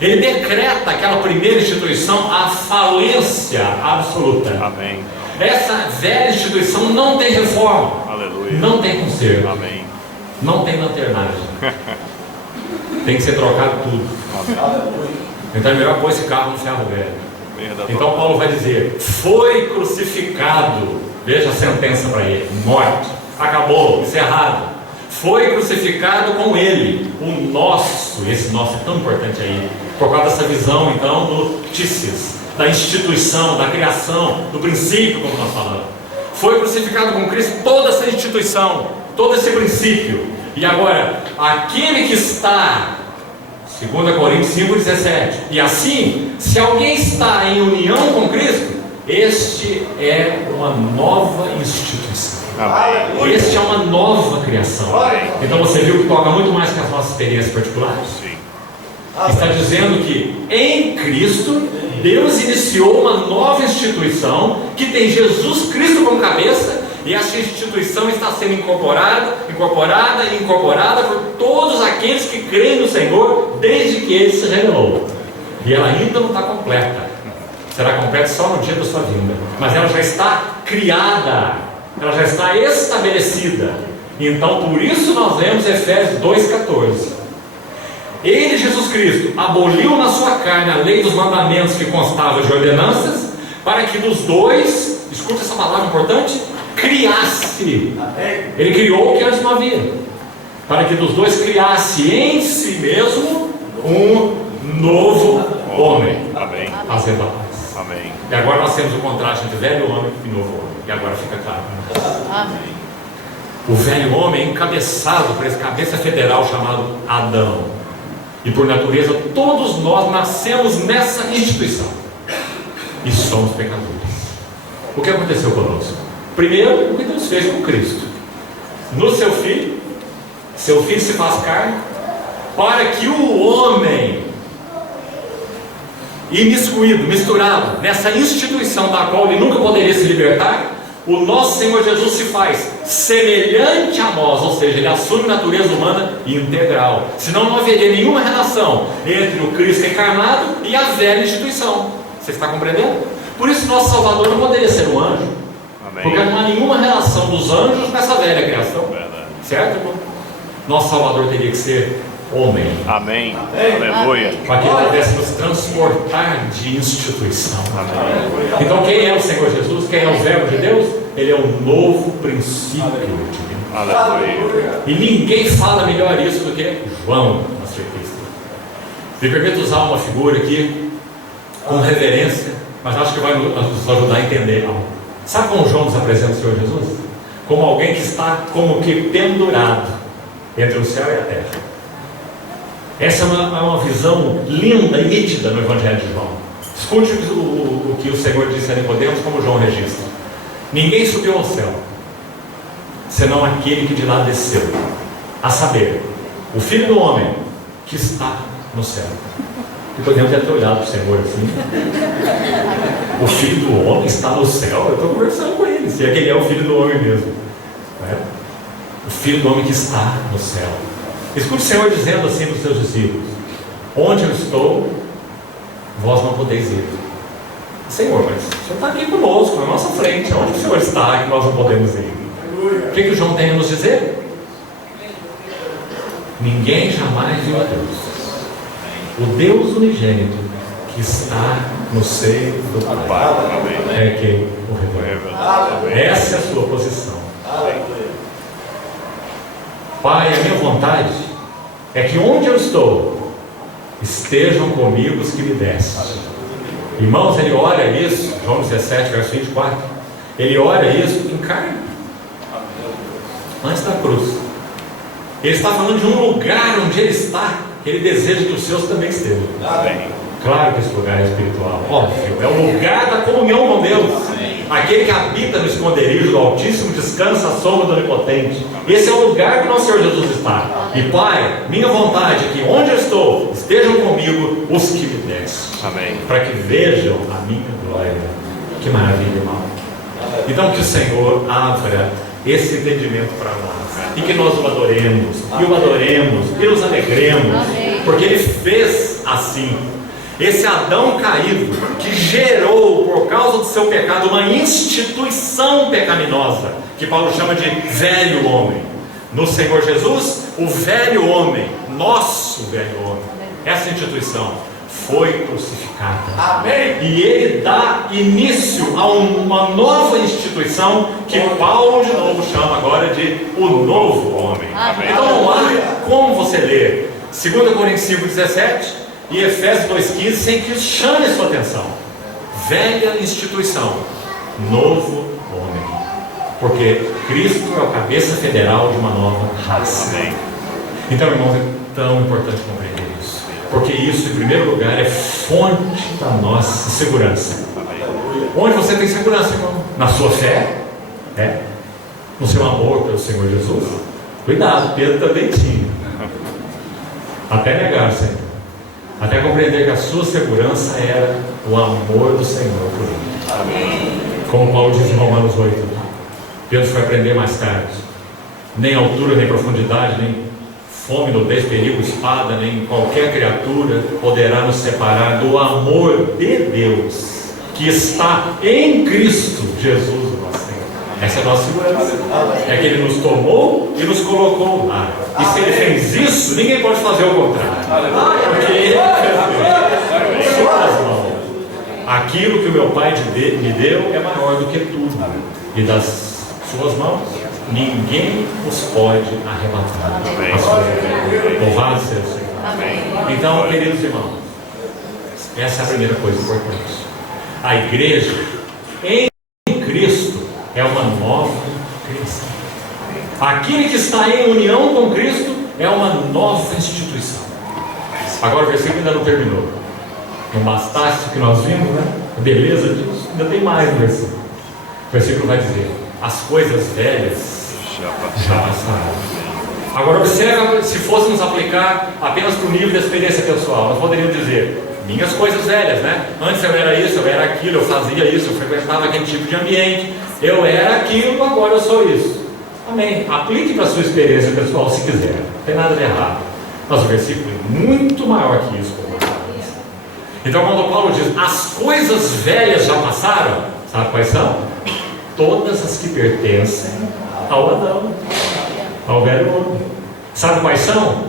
Ele decreta aquela primeira instituição a falência absoluta. Amém. Essa velha instituição não tem reforma. Aleluia. Não tem conserto. Amém. Não tem lanternagem. Tem que ser trocado tudo. Amém. Então é melhor pôr esse carro no ferro velho. Verdade. Então Paulo vai dizer: foi crucificado. Veja a sentença para ele: morte. Acabou, encerrado. Foi crucificado com ele, o nosso. Esse nosso é tão importante aí, por causa dessa visão então do Tícias, da instituição, da criação, do princípio, como nós falamos. Foi crucificado com Cristo toda essa instituição, todo esse princípio. E agora, aquele que está, 2 Coríntios 5,17, e assim, se alguém está em união com Cristo, este é uma nova instituição. Amém. Este é uma nova criação. Então você viu que toca muito mais que as nossas experiências particulares. Sim. Está dizendo que em Cristo Deus iniciou uma nova instituição que tem Jesus Cristo como cabeça, e essa instituição está sendo incorporada por todos aqueles que creem no Senhor desde que Ele se revelou. E ela ainda não está completa. Será completa só no dia da sua vinda, mas ela já está criada. Ela já está estabelecida. Então por isso nós lemos Efésios 2,14. Ele, Jesus Cristo, aboliu na sua carne a lei dos mandamentos que constava de ordenanças, para que dos dois, escute essa palavra importante, criasse. Ele criou o que antes não havia, para que dos dois criasse em si mesmo um novo homem. Amém. Fazendo a paz. Amém. E agora nós temos o contraste entre velho homem e novo homem. E agora fica claro. Amém. O velho homem é encabeçado por esse cabeça federal chamado Adão. E por natureza todos nós nascemos nessa instituição. E somos pecadores. O que aconteceu conosco? Primeiro, o que Deus fez com Cristo. No seu Filho se faz carne, para que o homem imiscuído, misturado nessa instituição da qual ele nunca poderia se libertar, o nosso Senhor Jesus se faz semelhante a nós, ou seja, ele assume natureza humana integral. Senão não haveria nenhuma relação entre o Cristo encarnado e a velha instituição. Você está compreendendo? Por isso nosso Salvador não poderia ser um anjo. Amém. Porque não há nenhuma relação dos anjos com essa velha criação. Verdade. Certo, irmão? Nosso Salvador teria que ser homem, Amém. Aleluia. para que ele pudesse nos transportar de instituição. Amém. Então quem é o Senhor Jesus? Quem é o verbo de Deus? Ele é um novo princípio de Deus. Aleluia. E ninguém fala melhor isso do que João, nosso epístola. Me permito usar uma figura aqui com reverência, mas acho que vai nos ajudar a entender algo. Sabe como João nos apresenta o Senhor Jesus? Como alguém que está como que pendurado entre o céu e a terra. Essa é uma visão linda e nítida no Evangelho de João. Escute o que o Senhor disse a Nicodemos, como João registra. Ninguém subiu ao céu, senão aquele que de lá desceu, a saber, o Filho do Homem que está no céu. E podemos ter olhado para o Senhor assim. O Filho do Homem está no céu. Eu estou conversando com ele, se é que ele é o Filho do Homem mesmo, não é? O Filho do Homem que está no céu. Escute o Senhor dizendo assim para os seus discípulos: onde eu estou, vós não podeis ir. Senhor, mas o Senhor está aqui conosco, na nossa frente. Onde o Senhor está que nós não podemos ir? O que o João tem a nos dizer? Ninguém jamais viu a Deus. O Deus unigênito que está no seio do Pai é quem o revela. Essa é a sua posição. Pai, a minha vontade é que onde eu estou, estejam comigo os que me deste. Irmãos, ele olha isso, João 17, verso 24, ele olha isso em carne, antes da cruz. Ele está falando de um lugar onde ele está, que ele deseja que os seus também estejam. Claro que esse lugar é espiritual, óbvio, é o lugar da comunhão com Deus. Aquele que habita no esconderijo do Altíssimo descansa à sombra do Onipotente. Esse é o lugar que nosso Senhor Jesus está. E Pai, minha vontade é que onde eu estou, estejam comigo os que me descem. Amém. Para que vejam a minha glória. Que maravilha, irmão. Então que o Senhor abra esse entendimento para nós, e que nós o adoremos, e o adoremos, e nos alegremos, porque Ele fez assim. Esse Adão caído, que gerou, por causa do seu pecado, uma instituição pecaminosa, que Paulo chama de velho homem. No Senhor Jesus, o velho homem, nosso velho homem, essa instituição foi crucificada. Amém. E ele dá início a uma nova instituição, que Paulo de novo chama agora de o novo homem. Amém. Então vamos lá, como você lê 2 Coríntios 5,17 e Efésios 2,15, sem que isso chame a sua atenção. Velha instituição, novo homem, porque Cristo é o cabeça federal de uma nova raça. Amém. Então, irmãos, é tão importante compreender isso, porque isso, em primeiro lugar, é fonte da nossa segurança. Onde você tem segurança, irmão? Na sua fé, no seu amor pelo Senhor Jesus. Cuidado, Pedro também tinha, até negar o Senhor, até compreender que a sua segurança era o amor do Senhor por ele. Amém. Como Paulo diz em Romanos 8, Pedro foi aprender mais tarde: nem altura, nem profundidade, nem fome, nudez, perigo, espada, nem qualquer criatura poderá nos separar do amor de Deus que está em Cristo Jesus, o nosso Senhor. Essa é a nossa segurança. É que Ele nos tomou e nos colocou lá. E se Ele fez isso, ninguém pode fazer o contrário. Porque Ele fez suas mãos. Aquilo que o meu Pai me deu é maior do que tudo. E das suas mãos, ninguém os pode arrebatar. Louvado seja o Senhor. Então, queridos irmãos, essa é a primeira coisa importante. A igreja em Cristo é uma nova criação. Aquele que está em união com Cristo é uma nova instituição. Agora o versículo ainda não terminou. Não bastasse o que nós vimos, né? A beleza disso, ainda tem mais no versículo. O versículo vai dizer: as coisas velhas já passaram. Agora observa, se fôssemos aplicar apenas para o nível da experiência pessoal, nós poderíamos dizer: minhas coisas velhas, né? Antes eu era isso, eu era aquilo, eu fazia isso, eu frequentava aquele tipo de ambiente, eu era aquilo, agora eu sou isso. Amém. Aplique para a sua experiência pessoal se quiser, não tem nada de errado. Mas o versículo é muito maior que isso, como eu falei. Então, quando Paulo diz: as coisas velhas já passaram, sabe quais são? Todas as que pertencem ao Adão, ao velho homem. Sabe quais são?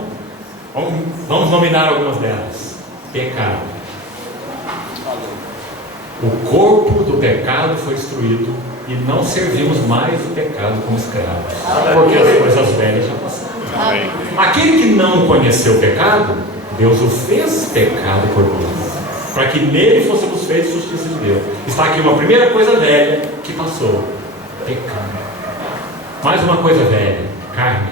Vamos nominar algumas delas. Pecado. O corpo do pecado foi destruído e não servimos mais o pecado como escravos, porque as coisas velhas já passaram. Amém. Aquele que não conheceu o pecado, Deus o fez pecado por nós, para que nele fôssemos feitos justiça de Deus. Está aqui uma primeira coisa velha que passou: pecado. Mais uma coisa velha: carne.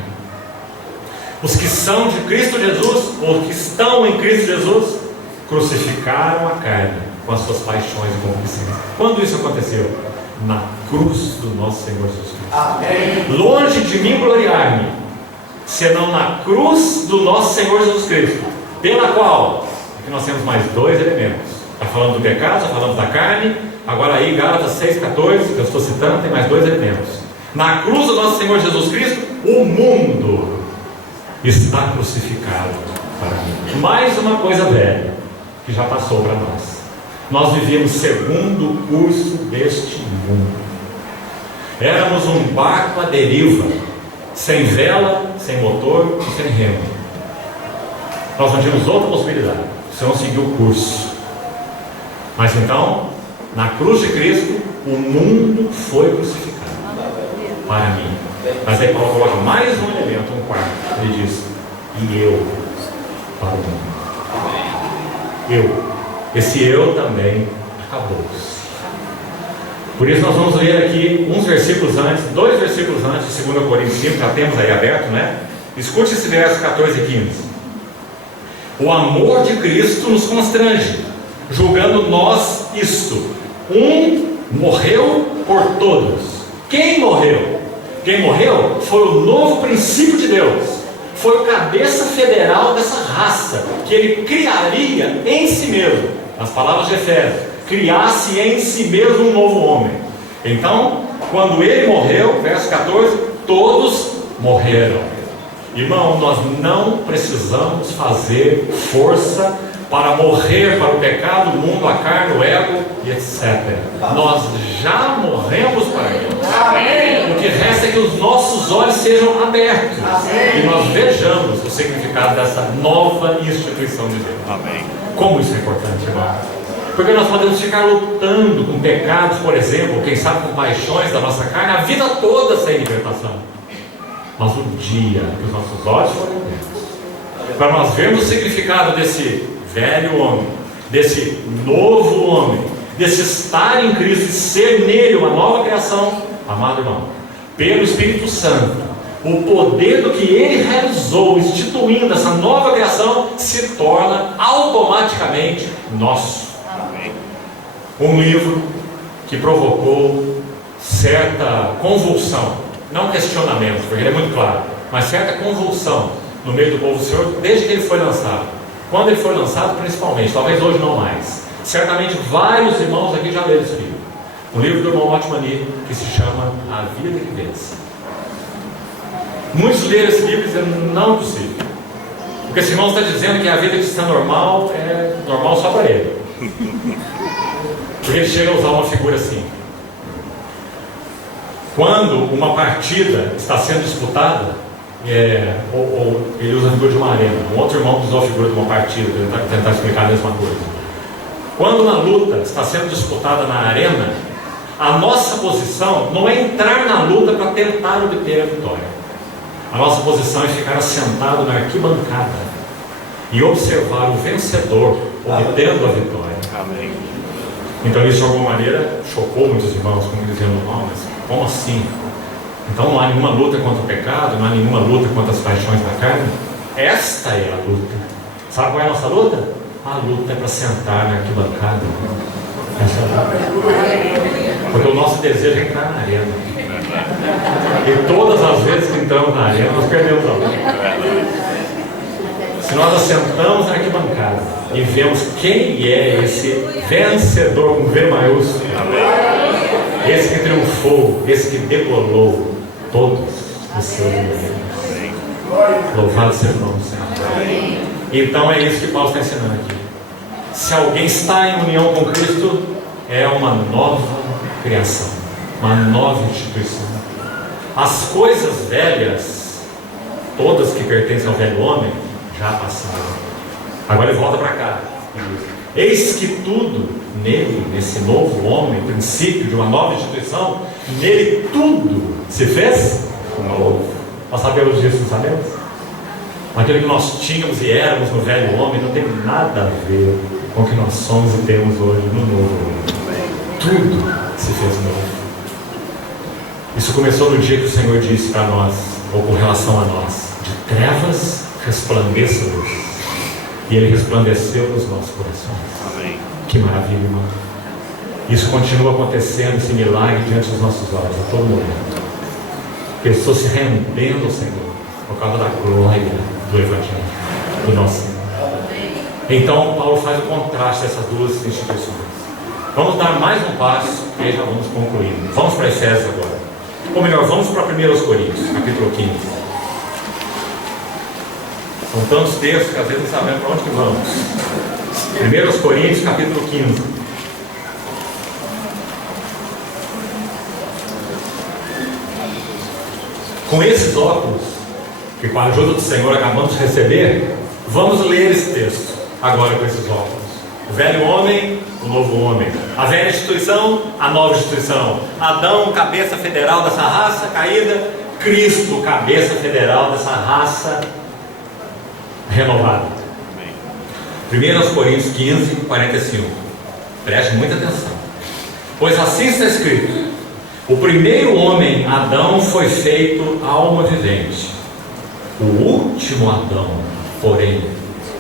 Os que são de Cristo Jesus, ou que estão em Cristo Jesus, crucificaram a carne com as suas paixões e concupiscências. Quando isso aconteceu? Na cruz do nosso Senhor Jesus Cristo. Amém. Longe de mim gloriar-me, senão na cruz do nosso Senhor Jesus Cristo, pela qual aqui nós temos mais dois elementos. Está falando do pecado, está falando da carne. Agora aí, Gálatas 6,14, que eu estou citando, tem mais dois elementos. Na cruz do nosso Senhor Jesus Cristo, o mundo está crucificado para mim. Mais uma coisa velha que já passou para nós. Nós vivíamos segundo o curso deste mundo. Éramos um barco à deriva, sem vela, sem motor e sem remo. Nós não tínhamos outra possibilidade, se não seguir o curso. Mas então, na cruz de Cristo, o mundo foi crucificado para mim. Mas aí Paulo coloca mais um elemento, um quarto. Ele diz: e eu para o mundo. Eu. Esse eu também acabou-se. Por isso nós vamos ler aqui uns versículos antes, 2 versículos antes de 2 Coríntios 5, já temos aí aberto, né? Escute esse verso 14 e 15. O amor de Cristo nos constrange, julgando nós isto: um morreu por todos. Quem morreu? Quem morreu foi o novo princípio de Deus, foi o cabeça federal dessa raça, que ele criaria em si mesmo, nas palavras de Efésios, criasse em si mesmo um novo homem. Então, quando ele morreu, verso 14, todos morreram. Irmão, nós não precisamos fazer força para morrer para o pecado, o mundo, a carne, o ego e etc. Nós já morremos para Deus. O que resta é que os nossos olhos sejam abertos e nós vejamos o significado dessa nova instituição de Deus. Amém. Como isso é importante, irmão? Porque nós podemos ficar lutando com pecados, por exemplo, quem sabe com paixões da nossa carne, a vida toda sem libertação. Mas o dia que os nossos olhos forem abertos, para nós vermos o significado desse velho homem, desse novo homem, desse estar em Cristo e ser nele uma nova criação, amado irmão, pelo Espírito Santo, o poder do que ele realizou, instituindo essa nova criação, se torna automaticamente nosso. Um livro que provocou certa convulsão, não questionamento, porque ele é muito claro, mas certa convulsão no meio do povo do Senhor, desde que ele foi lançado. Quando ele foi lançado, principalmente, talvez hoje não mais. Certamente vários irmãos aqui já leram esse livro. Um livro do irmão Otmani, que se chama A Vida que Vence. Muitos leram esse livro e dizem, não é possível. Porque esse irmão está dizendo que a vida cristã normal é normal só para ele. Porque ele chega a usar uma figura assim. Quando uma partida está sendo disputada, ou ele usa a figura de uma arena. Um outro irmão usou a figura de uma partida, para tentar explicar a mesma coisa. Quando uma luta está sendo disputada na arena, a nossa posição não é entrar na luta para tentar obter a vitória. A nossa posição é ficar assentado na arquibancada e observar o vencedor obtendo a vitória. Amém. Então isso de alguma maneira chocou muitos irmãos, como dizendo, mas como assim? Então não há nenhuma luta contra o pecado, não há nenhuma luta contra as paixões da carne. Esta é a luta. Sabe qual é a nossa luta? A luta é para sentar na arquibancada. Essa é a luta. Porque o nosso desejo é entrar na arena. E todas as vezes que entramos na arena, nós perdemos a luta. Se nós assentamos na arquibancada e vemos quem é esse vencedor com V maiúsculo, esse que triunfou, esse que debolou todos os seus inimigos. Louvado seja o nome do Senhor. Então é isso que Paulo está ensinando aqui. Se alguém está em união com Cristo, é uma nova criação, uma nova instituição. As coisas velhas, todas que pertencem ao velho homem, já passaram. Agora ele volta para cá. Eis que tudo nele, nesse novo homem, princípio de uma nova instituição, nele tudo se fez novo. Nós sabemos disso, não sabemos? Aquilo que nós tínhamos e éramos no velho homem não tem nada a ver com o que nós somos e temos hoje no novo homem. Tudo se fez novo. Isso começou no dia que o Senhor disse para nós, ou com relação a nós, de trevas resplandeça a luz. E ele resplandeceu nos nossos corações. Amém. Que maravilha, irmão. Isso continua acontecendo, esse milagre diante dos nossos olhos a todo momento. Pessoas se rendendo ao Senhor por causa da glória do Evangelho, do nosso Senhor. Então Paulo faz o contraste dessas duas instituições. Vamos dar mais um passo e aí já vamos concluindo. Vamos para Efésios agora. Ou melhor, vamos para 1 Coríntios, capítulo 15. São tantos textos que às vezes não sabemos para onde que vamos. 1 Coríntios, capítulo 15. Com esses óculos, que com a ajuda do Senhor acabamos de receber, vamos ler esse texto agora com esses óculos. O velho homem, o novo homem. A velha instituição, a nova instituição. Adão, cabeça federal dessa raça caída. Cristo, cabeça federal dessa raça renovada. 1 Coríntios 15, 45. Preste muita atenção. Pois assim está escrito: o primeiro homem, Adão, foi feito alma vivente. O último Adão, porém,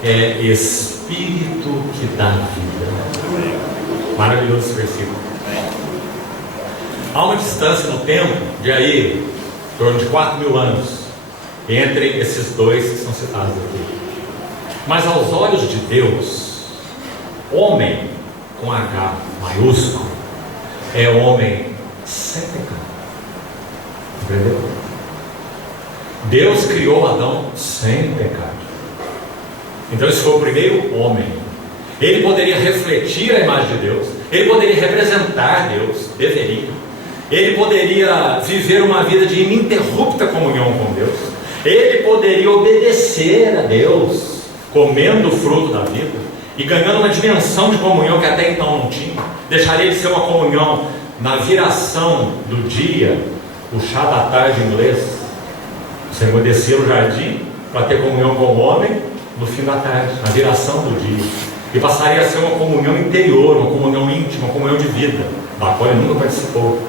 é espírito que dá vida. Maravilhoso esse versículo. Há uma distância no tempo de aí, em torno de 4.000 anos, entre esses dois que são citados aqui. Mas aos olhos de Deus, homem com H maiúsculo é homem sem pecado. Entendeu? Deus criou Adão sem pecado. Então esse foi o primeiro homem. Ele poderia refletir a imagem de Deus, ele poderia representar Deus, deveria. Ele poderia viver uma vida de ininterrupta comunhão com Deus. Ele poderia obedecer a Deus, comendo o fruto da vida e ganhando uma dimensão de comunhão que até então não tinha. Deixaria de ser uma comunhão na viração do dia, o chá da tarde em inglês. O Senhor descia no jardim para ter comunhão com o homem no fim da tarde, na viração do dia. E passaria a ser uma comunhão interior, uma comunhão íntima, uma comunhão de vida, da qual ele nunca participou.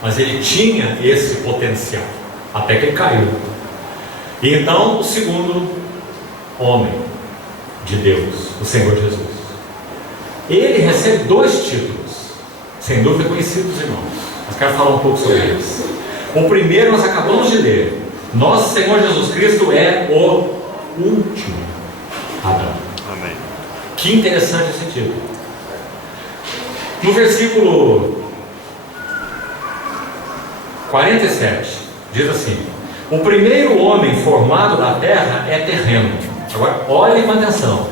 Mas ele tinha esse potencial, até que ele caiu. E então o segundo homem de Deus, o Senhor Jesus, ele recebe 2 títulos, sem dúvida conhecidos, irmãos. Mas quero falar um pouco sobre eles. O primeiro nós acabamos de ler: nosso Senhor Jesus Cristo é o último Adão. Amém. Que interessante esse título. No versículo 47 diz assim: o primeiro homem formado da terra é terreno. Agora olhem com atenção: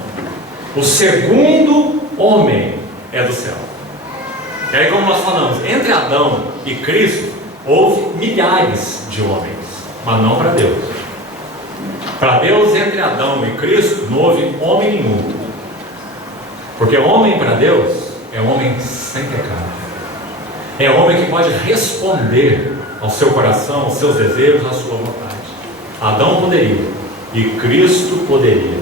o segundo homem é do céu. E aí, como nós falamos, entre Adão e Cristo houve milhares de homens, mas não para Deus. Para Deus, entre Adão e Cristo não houve homem nenhum, porque homem para Deus é homem sem pecado, é homem que pode responder ao seu coração, aos seus desejos, à sua vontade. Adão poderia e Cristo poderia.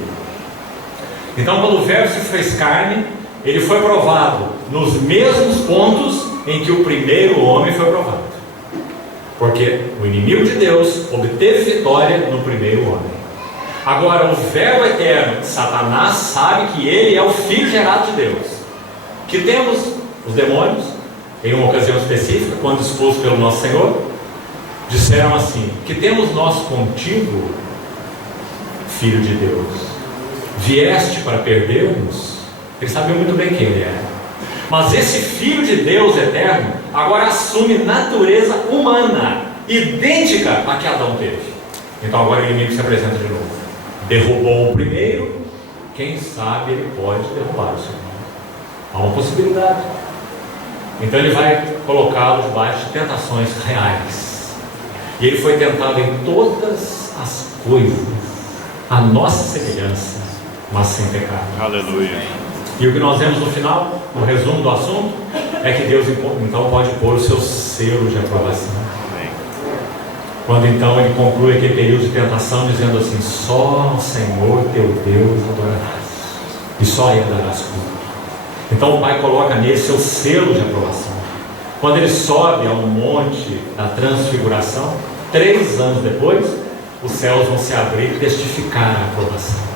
Então, quando o Verbo se fez carne, ele foi provado nos mesmos pontos em que o primeiro homem foi provado, porque o inimigo de Deus obteve vitória no primeiro homem. Agora, o Verbo eterno, Satanás, sabe que ele é o Filho gerado de Deus. Que temos os demônios, em uma ocasião específica, quando expostos pelo nosso Senhor, disseram assim: que temos nós contigo, Filho de Deus? Vieste para perdermos? Ele sabia muito bem quem ele era. Mas esse Filho de Deus eterno agora assume natureza humana, idêntica à que Adão teve. Então agora o inimigo se apresenta de novo. Derrubou o primeiro, quem sabe ele pode derrubar o segundo. Há uma possibilidade. Então ele vai colocá-lo debaixo de tentações reais. E ele foi tentado em todas as coisas, a nossa semelhança, mas sem pecado. Aleluia. E o que nós vemos no final, no resumo do assunto, é que Deus então pode pôr o seu selo de aprovação. Amém. Quando então ele conclui aquele período de tentação, dizendo assim: só ao Senhor teu Deus adorarás, e só a Ele darás culto. Então o Pai coloca nele seu selo de aprovação. Quando ele sobe ao monte da transfiguração, 3 anos depois, os céus vão se abrir e testificar a aprovação.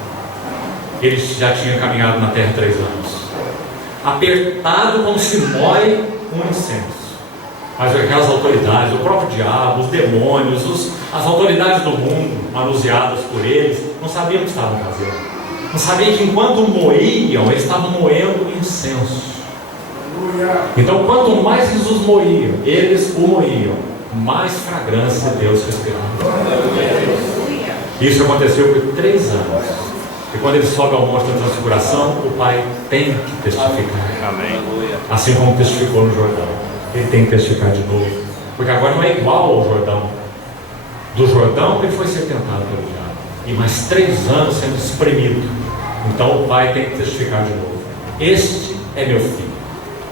Ele já tinha caminhado na terra 3 anos, apertado como se moe um incenso. Mas aquelas autoridades, o próprio diabo, os demônios, as autoridades do mundo, manuseadas por eles, não sabiam o que estavam fazendo. Não sabiam que enquanto moíam, eles estavam moendo incenso. Então, quanto mais Jesus moíam, eles o moíam, mais fragrância Deus respirava. Isso aconteceu por 3 anos. E quando ele sobe ao monte da transfiguração, o Pai tem que testificar. Amém. Assim como testificou no Jordão, ele tem que testificar de novo, porque agora não é igual ao Jordão. Do Jordão ele foi ser tentado pelo diabo, e mais 3 anos sendo espremido. Então o Pai tem que testificar de novo: este é meu filho,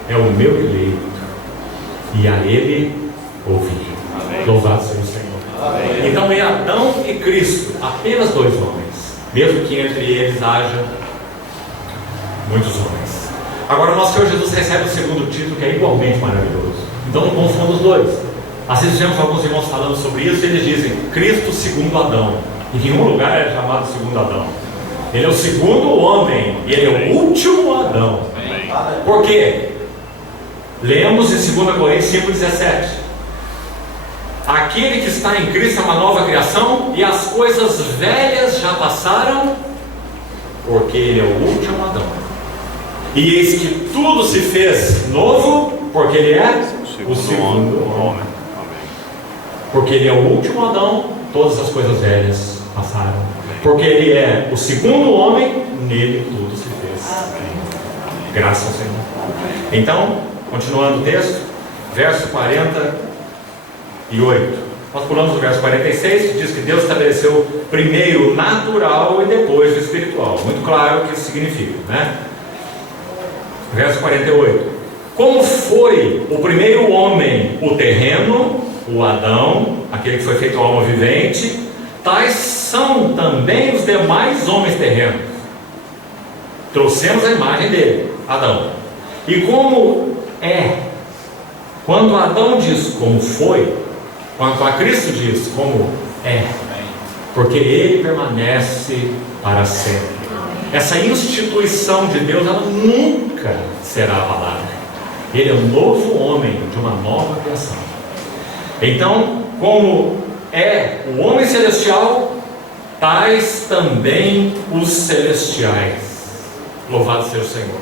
é o meu eleito, e a ele ouvi. Louvado seja o Senhor. Amém. Então em Adão e Cristo, apenas 2 homens, mesmo que entre eles haja muitos homens. Agora, o nosso Senhor Jesus recebe o segundo título, que é igualmente maravilhoso. Então, não confunda os dois. Assistimos alguns irmãos falando sobre isso, e eles dizem Cristo segundo Adão. Em nenhum lugar é chamado segundo Adão. Ele é o segundo homem, e ele é o último Adão. Por quê? Lemos em 2 Coríntios 5,17. Aquele que está em Cristo é uma nova criação, e as coisas velhas já passaram, porque ele é o último Adão. E eis que tudo se fez novo, porque ele é o segundo homem. Porque ele é o último Adão, todas as coisas velhas passaram. Porque ele é o segundo homem, nele tudo se fez. Graças ao Senhor. Então, continuando o texto, verso 48. Nós pulamos o verso 46, que diz que Deus estabeleceu primeiro o natural e depois o espiritual. Muito claro o que isso significa, né? Verso 48. Como foi o primeiro homem, o terreno, o Adão, aquele que foi feito alma vivente, tais são também os demais homens terrenos. Trouxemos a imagem dele, Adão. E como é, quando Adão diz como foi, quanto a Cristo diz como é, porque ele permanece para sempre. Essa instituição de Deus, ela nunca será abalada. Ele é um novo homem de uma nova criação. Então, como é o homem celestial, tais também os celestiais. Louvado seja o Senhor.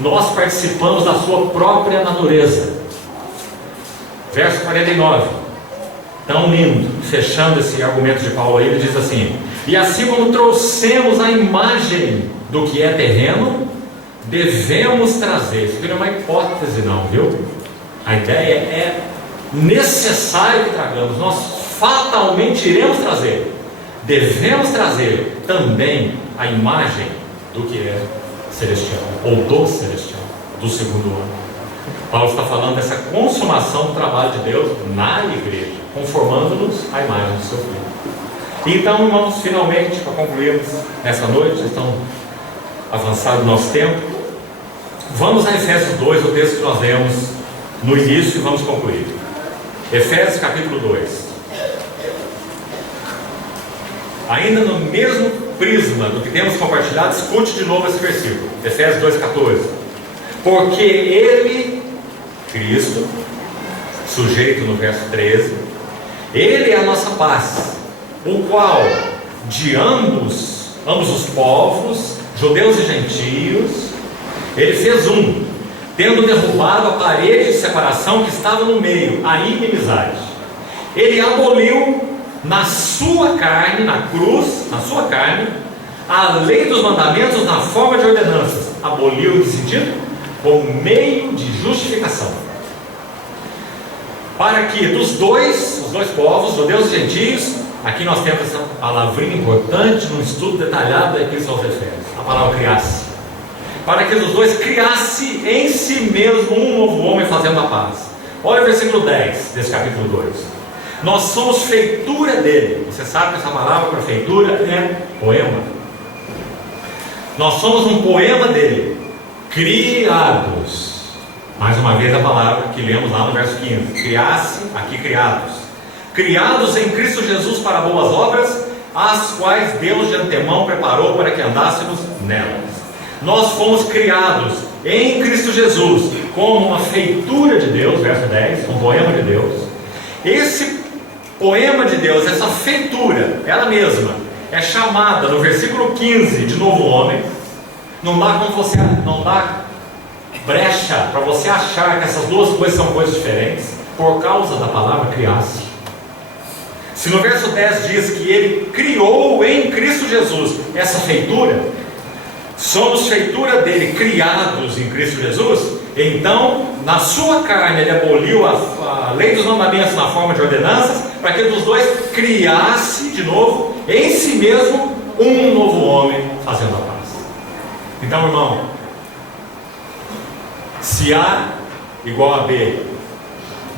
Nós participamos da sua própria natureza. Verso 49. Tão lindo. Fechando esse argumento de Paulo aí, ele diz assim: e assim como trouxemos a imagem do que é terreno, devemos trazer. Isso não é uma hipótese não, viu? A ideia é necessário que tragamos. Nós fatalmente iremos trazer. Devemos trazer também a imagem do que é celestial, ou do celestial, do segundo homem. Paulo está falando dessa consumação do trabalho de Deus na igreja, conformando-nos à imagem do seu Filho. Então, irmãos, finalmente, para concluirmos essa noite, estão avançado o nosso tempo, vamos a Efésios 2, o texto que nós lemos no início, e vamos concluir. Efésios capítulo 2. Ainda no mesmo prisma do que temos compartilhado, escute de novo esse versículo, Efésios 2,14. Porque ele, Cristo, sujeito no verso 13, ele é a nossa paz, o qual de ambos os povos, judeus e gentios, ele fez um, tendo derrubado a parede de separação que estava no meio, a inimizade. Ele aboliu na sua carne, na cruz, na sua carne, a lei dos mandamentos na forma de ordenanças. Aboliu em que sentido? Como meio de justificação, para que os dois povos, judeus e gentios, aqui nós temos essa palavrinha importante no estudo detalhado da Epístola aos Efésios, a palavra criasse, para que os dois criassem em si mesmo um novo homem fazendo a paz. Olha o versículo 10 desse capítulo 2. Nós somos feitura dele. Você sabe que essa palavra para feitura é poema. Nós somos um poema dele, criados. Mais uma vez a palavra que lemos lá no verso 15. Criasse, aqui criados. Criados em Cristo Jesus para boas obras, as quais Deus de antemão preparou para que andássemos nelas. Nós fomos criados em Cristo Jesus como uma feitura de Deus, verso 10, um poema de Deus. Esse poema de Deus, essa feitura, ela mesma, é chamada no versículo 15 de novo homem. Não dá brecha para você achar que essas duas coisas são coisas diferentes, por causa da palavra criasse. Se no verso 10 diz que ele criou em Cristo Jesus essa feitura, somos feitura dele, criados em Cristo Jesus, então na sua carne ele aboliu a lei dos mandamentos na forma de ordenanças, para que dos dois criasse de novo em si mesmo um novo homem fazendo a paz. Então, irmão, se A igual a B,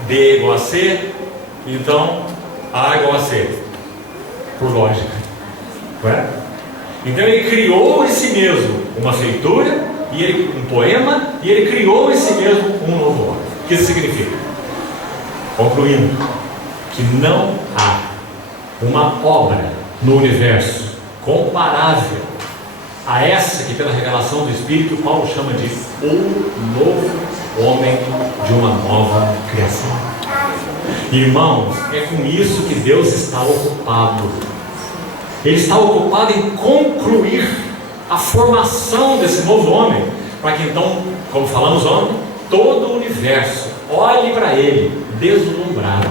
B igual a C, então A igual a C, por lógica, não é? Então ele criou em si mesmo uma feitura, um poema, e ele criou em si mesmo um novo homem. O que isso significa? Concluindo, que não há uma obra no universo comparável a essa que, pela revelação do Espírito, Paulo chama de o novo homem de uma nova criação. Irmãos, é com isso que Deus está ocupado. Ele está ocupado em concluir a formação desse novo homem, para que então, como falamos ontem, todo o universo olhe para ele deslumbrado,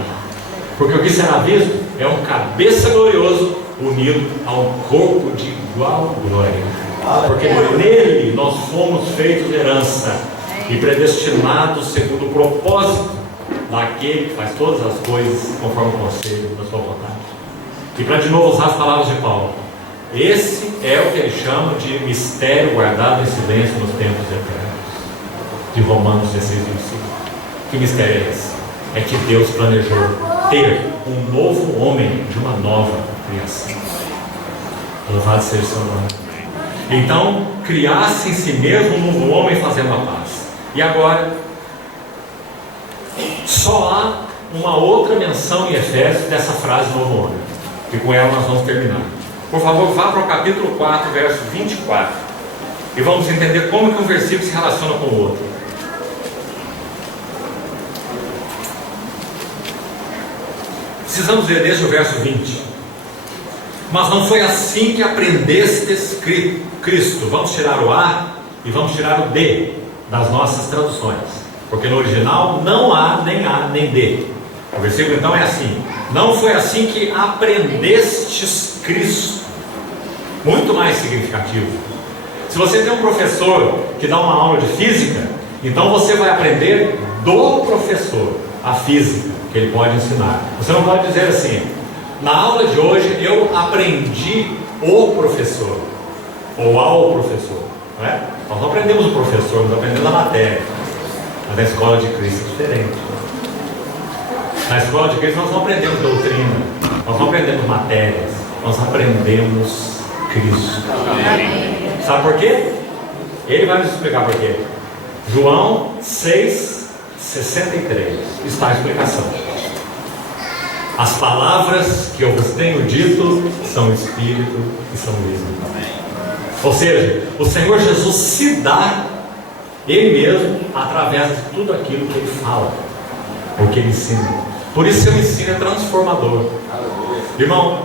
porque o que será visto é um cabeça glorioso unido a um corpo de igual glória, porque nele nós fomos feitos herança e predestinados segundo o propósito daquele que faz todas as coisas conforme o conselho da sua vontade. E para de novo usar as palavras de Paulo, esse é o que ele chama de mistério guardado em silêncio nos tempos eternos, de Romanos 16, 25. Que mistério é esse? É que Deus planejou ter um novo homem de uma nova criação. Louvado seja o seu nome. Então, criasse em si mesmo um novo homem fazendo a paz. E agora, só há uma outra menção em Efésios dessa frase novo homem, e com ela nós vamos terminar. Por favor, vá para o capítulo 4, verso 24, e vamos entender como que um versículo se relaciona com o outro. Precisamos ver desde o verso 20. Mas não foi assim que aprendestes Cristo. Vamos tirar o A e vamos tirar o D das nossas traduções, porque no original não há nem D. O versículo então é assim: não foi assim que aprendestes Cristo. Muito mais significativo. Se você tem um professor que dá uma aula de física, então você vai aprender do professor a física que ele pode ensinar. Você não pode dizer assim: na aula de hoje eu aprendi o professor ou ao professor, não é? Nós não aprendemos o professor, nós aprendemos a matéria. Mas na escola de Cristo é diferente. Na escola de Cristo nós não aprendemos doutrina, nós não aprendemos matérias, nós aprendemos Cristo. Sabe por quê? Ele vai nos explicar por quê. João 6,63 está a explicação. As palavras que eu vos tenho dito são espírito e são vida. Ou seja, o Senhor Jesus se dá Ele mesmo através de tudo aquilo que Ele fala, o que Ele ensina. Por isso seu ensino é transformador. Irmão,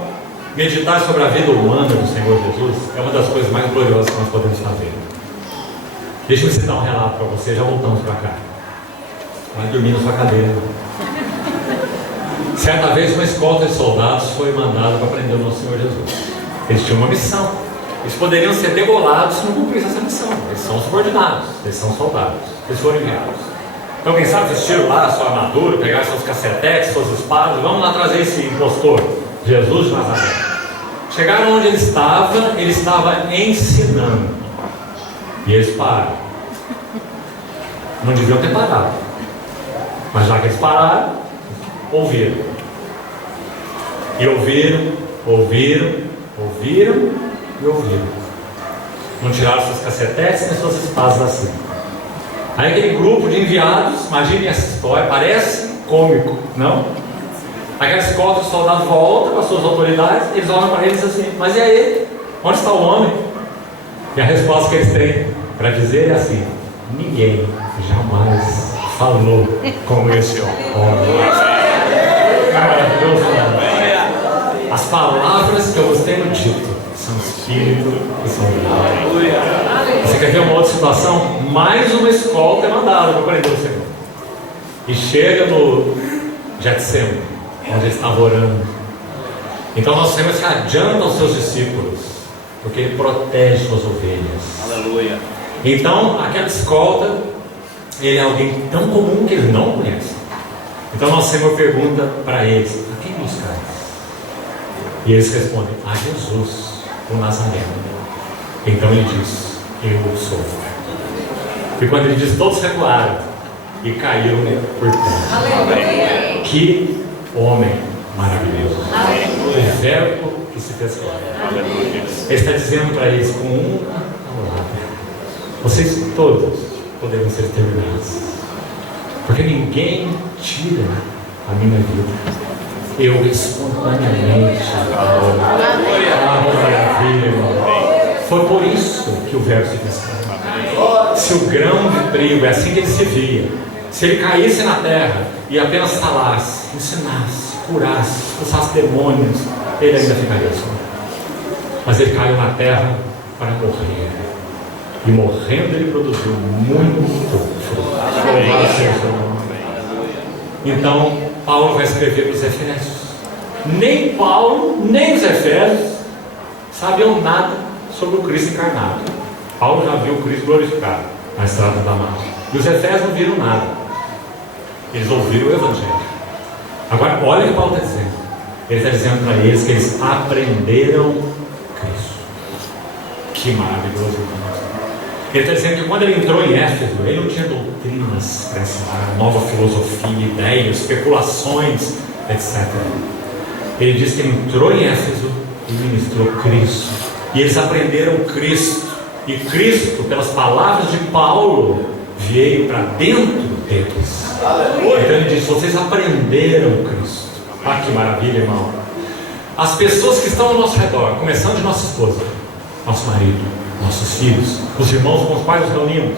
meditar sobre a vida humana do Senhor Jesus é uma das coisas mais gloriosas que nós podemos fazer. Deixa eu citar um relato para você, já voltamos para cá. Vai dormir na sua cadeira. Certa vez uma escolta de soldados foi mandada para prender o nosso Senhor Jesus. Eles tinham uma missão. Eles poderiam ser degolados se não cumprissem essa missão. Eles são subordinados, eles são soldados. Eles foram enviados. Então quem sabe vestiram lá a sua armadura, pegaram seus cacetetes, suas espadas, vamos lá trazer esse impostor, Jesus de Nazaré. Chegaram onde ele estava ensinando. E eles pararam. Não deviam ter parado. Mas já que eles pararam, ouviram. E ouviram. Não tiraram seus cacetetes nem suas espadas assim. Aí aquele grupo de enviados, imaginem essa história, parece cômico, não? Aquela escolta dos soldados volta com as suas autoridades, eles olham para eles assim: mas e aí? Onde está o homem? E a resposta que eles têm para dizer é assim: ninguém jamais falou como esse homem. As palavras que eu vos tenho dito são espírito e são vida. Você quer ver uma outra situação? Mais uma escolta é mandada para prender o Senhor. E chega no Getsemane, onde ele estava orando. Então nosso Senhor se adianta aos seus discípulos, porque Ele protege suas ovelhas. Aleluia. Então aquela escolta, ele é alguém tão comum que eles não conhecem. Então nosso Senhor pergunta para eles: a quem buscais? E eles respondem: a Jesus, o Nazareno. Então ele diz: eu sou. E quando ele diz, todos recuaram e caíram por terra. Amém. Que homem maravilhoso. O verbo que se fez carne. Aleluia. Ele está dizendo para eles com uma palavra: vocês todos poderão ser terminados, porque ninguém tira a minha vida. Eu espontaneamente amo. Maravilha, irmão. Foi por isso que o verbo se fez carne. Se o grão de trigo, é assim que ele se via, se ele caísse na terra e apenas falasse, ensinasse, curasse, expulsasse demônios, ele ainda ficaria só. Mas ele caiu na terra para morrer, e morrendo ele produziu muito fruto. Então Paulo vai escrever para os Efésios. Nem Paulo, nem os Efésios sabiam nada sobre o Cristo encarnado. Paulo já viu o Cristo glorificado na estrada da Damasco, e os Efésios não viram nada. Eles ouviram o Evangelho. Agora olha o que Paulo está dizendo. Ele está dizendo para eles que eles aprenderam Cristo. Que maravilhoso, irmão. Ele está dizendo que quando ele entrou em Éfeso, ele não tinha doutrinas para ensinar, nova filosofia, ideias, especulações, etc. Ele diz que ele entrou em Éfeso e ministrou Cristo. E eles aprenderam Cristo. E Cristo, pelas palavras de Paulo, veio para dentro deles. Então ele diz: vocês aprenderam Cristo. Ah, que maravilha, irmão. As pessoas que estão ao nosso redor, começando de nossa esposa, nosso marido, nossos filhos, os irmãos com os quais nos reunimos.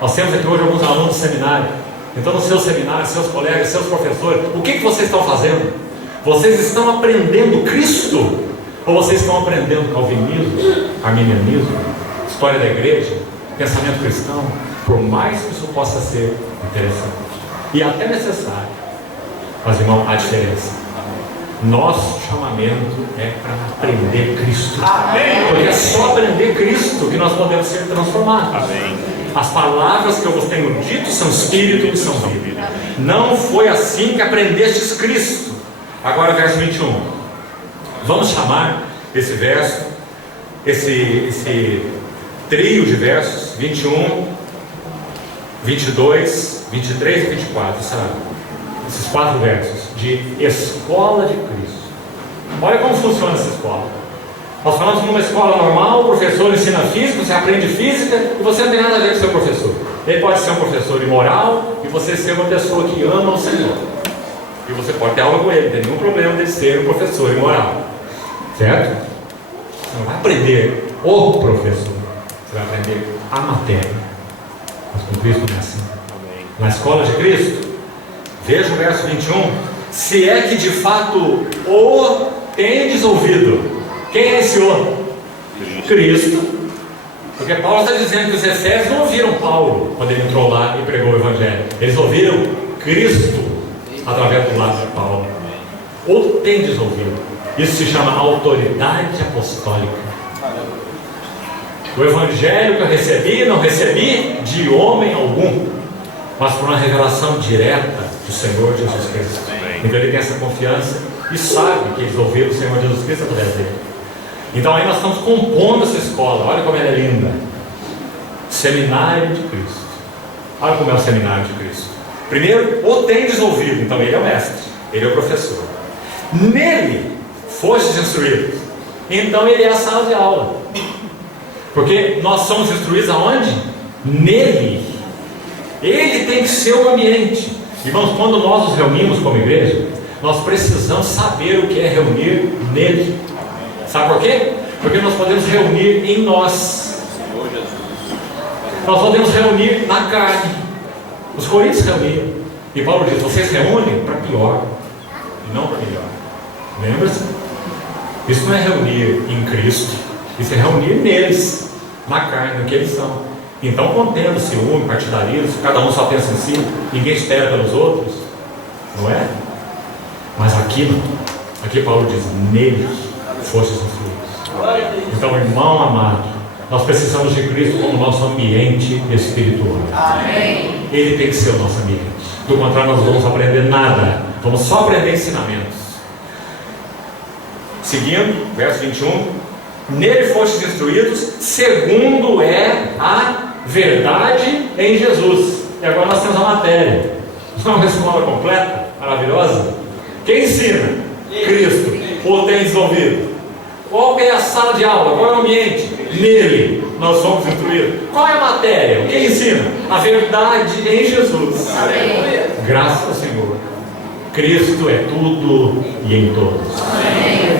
Nós temos aqui hoje alguns alunos do seminário. Então no seu seminário, seus colegas, seus professores, o que vocês estão fazendo? Vocês estão aprendendo Cristo? Ou vocês estão aprendendo calvinismo, arminianismo, história da igreja, pensamento cristão? Por mais que isso possa ser interessante e até necessário, mas irmão, há diferença. Nosso chamamento é para aprender Cristo. Amém. Porque é só aprender Cristo que nós podemos ser transformados. Amém. As palavras que eu vos tenho dito são espírito e são vida. Não foi assim que aprendestes Cristo. Agora verso 21. Vamos chamar esse verso, esse trio de versos 21, 22, 23 e 24, sabe? Esses 4 versos de escola de Cristo. Olha como funciona essa escola. Nós falamos numa escola normal, o professor ensina física, você aprende física e você não tem nada a ver com o seu professor. Ele pode ser um professor imoral e você ser uma pessoa que ama o Senhor. E você pode ter aula com ele, não tem nenhum problema de ser um professor imoral. Certo? Você não vai aprender o professor, você vai aprender a matéria. Mas com Cristo não é assim. Na escola de Cristo, veja o verso 21. Se é que de fato o tendes ouvido. Quem é esse o? Cristo. Porque Paulo está dizendo que os Efésios não ouviram Paulo quando ele entrou lá e pregou o Evangelho. Eles ouviram Cristo através do lado de Paulo. O tendes ouvido. Isso se chama autoridade apostólica. O Evangelho que eu recebi, não recebi de homem algum, mas por uma revelação direta do Senhor Jesus Cristo. Então ele tem essa confiança e sabe que eles ouviram o Senhor Jesus Cristo através dele. Então aí nós estamos compondo essa escola. Olha como ela é linda. Seminário de Cristo. Olha como é o seminário de Cristo. Primeiro, o tendes ouvido. Então ele é o mestre, ele é o professor. Nele fostes instruídos. Então ele é a sala de aula. Porque nós somos instruídos aonde? Nele. Ele tem que ser o ambiente. Irmãos, quando nós nos reunimos como igreja, nós precisamos saber o que é reunir nele. Sabe por quê? Porque nós podemos reunir em nós. Nós podemos reunir na carne. Os coríntios reuniam. E Paulo diz: vocês reúnem para pior e não para melhor. Lembra-se? Isso não é reunir em Cristo. Isso é reunir neles, na carne, no que eles são. Então, contendo ciúme, partidarismo, cada um só pensa em si, ninguém espera pelos outros, não é? Mas aqui não. Aqui Paulo diz: neles fostes instruídos. Então, irmão amado, nós precisamos de Cristo como nosso ambiente espiritual. Amém. Ele tem que ser o nosso ambiente. Do contrário, nós não vamos aprender nada. Vamos só aprender ensinamentos. Seguindo, verso 21. Nele fostes instruídos, segundo é a verdade em Jesus. E agora nós temos a matéria. Não é uma escola completa, maravilhosa? Quem ensina? Cristo. Ou tem ouvido? Qual é a sala de aula? Qual é o ambiente? Nele nós somos instruídos. Qual é a matéria? O que ensina? A verdade em Jesus. Amém. Graças ao Senhor. Cristo é tudo e em todos. Amém.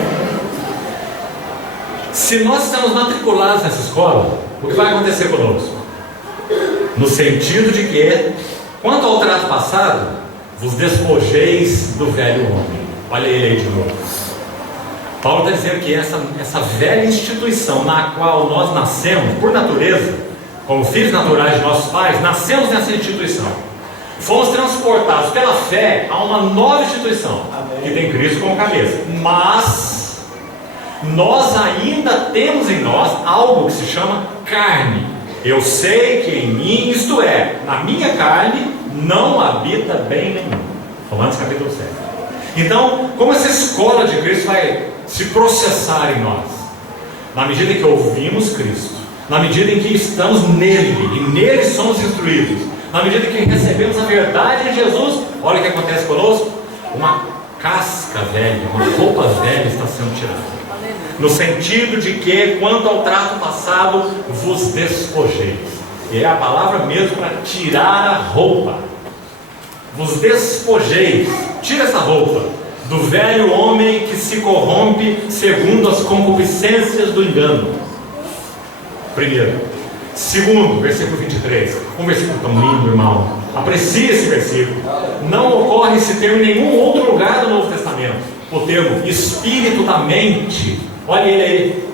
Se nós estamos matriculados nessa escola, o que vai acontecer conosco? No sentido de que, quanto ao trato passado, vos despojeis do velho homem. Olha ele aí de novo. Paulo está dizendo que essa velha instituição na qual nós nascemos, por natureza, como filhos naturais de nossos pais, nascemos nessa instituição. Fomos transportados pela fé a uma nova instituição, que tem Cristo como cabeça. Mas nós ainda temos em nós algo que se chama carne. Eu sei que em mim, isto é, na minha carne, não habita bem nenhum. Romanos capítulo 7. Então, como essa escola de Cristo vai se processar em nós? Na medida em que ouvimos Cristo, na medida em que estamos nele, e nele somos instruídos, na medida em que recebemos a verdade de Jesus, olha o que acontece conosco: uma casca velha, uma roupa velha está sendo tirada. No sentido de que, quanto ao trato passado, vos despojeis. E é a palavra mesmo para tirar a roupa. Vos despojeis. Tira essa roupa do velho homem que se corrompe segundo as concupiscências do engano. Primeiro. Segundo, versículo 23. Um versículo tão lindo, irmão. Aprecie esse versículo. Não ocorre esse termo em nenhum outro lugar do Novo Testamento. O termo espírito da mente. Olha ele aí.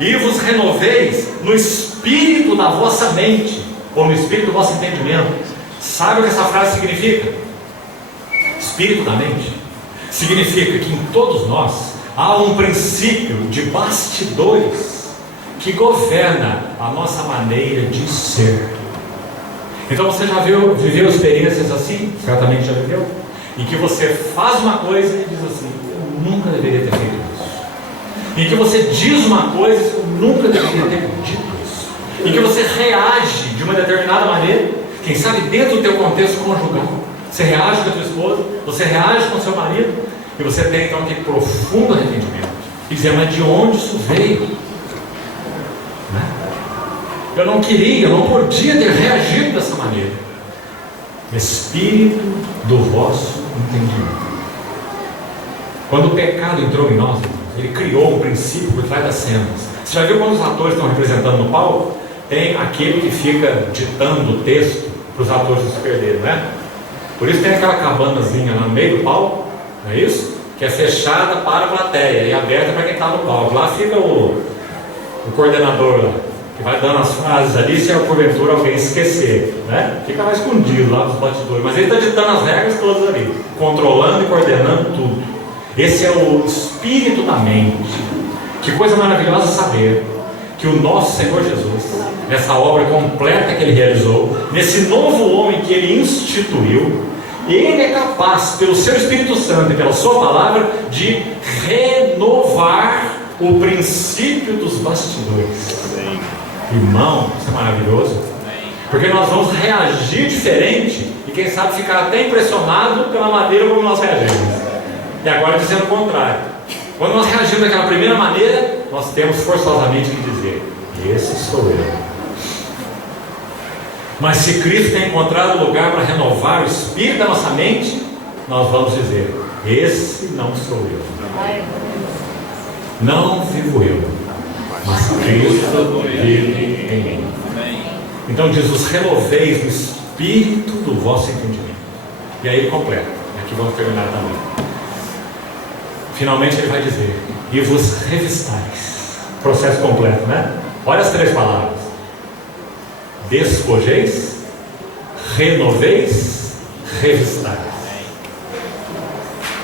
E vos renoveis no espírito da vossa mente, ou no espírito do vosso entendimento. Sabe o que essa frase significa? Espírito da mente significa que em todos nós há um princípio de bastidores que governa a nossa maneira de ser. Então você já viveu experiências assim? Certamente já viveu. Em que você faz uma coisa e diz assim: eu nunca deveria ter feito isso. Em que você diz uma coisa e eu nunca deveria ter dito isso. Em que você reage de uma determinada maneira, quem sabe dentro do teu contexto conjugal. Você reage com a tua esposa, você reage com o seu marido, e você tem então aquele profundo arrependimento. E dizer: mas de onde isso veio? Né? Eu não queria, eu não podia ter reagido dessa maneira. Espírito do vosso entendimento. Quando o pecado entrou em nós, ele criou um princípio por trás das cenas. Você já viu quando os atores estão representando no palco? Tem aquele que fica ditando o texto para os atores não se perderem, né? Por isso tem aquela cabanazinha lá no meio do palco, não é isso? Que é fechada para a plateia e aberta para quem está no palco. Lá fica o coordenador lá, que vai dando as frases ali, se porventura alguém esquecer, né? Fica lá escondido lá nos bastidores, mas ele está ditando as regras todas ali, controlando e coordenando tudo. Esse é o espírito da mente. Que coisa maravilhosa saber que o nosso Senhor Jesus, nessa obra completa que Ele realizou, nesse novo homem que Ele instituiu, Ele é capaz, pelo seu Espírito Santo e pela sua palavra, de renovar o princípio dos bastidores. Amém. Irmão, isso é maravilhoso, porque nós vamos reagir diferente e quem sabe ficar até impressionado pela maneira como nós reagimos. E agora dizendo o contrário. Quando nós reagimos daquela primeira maneira, nós temos forçosamente que dizer: esse sou eu. Mas se Cristo tem encontrado lugar para renovar o espírito da nossa mente, nós vamos dizer: esse não sou eu. Não vivo eu, mas Cristo vive em mim. Então diz: os renoveis no espírito do vosso entendimento. E aí ele completa. Aqui vamos terminar também. Finalmente ele vai dizer: e vos revistais. Processo completo, né? Olha as três palavras: despojeis, renoveis, revistais.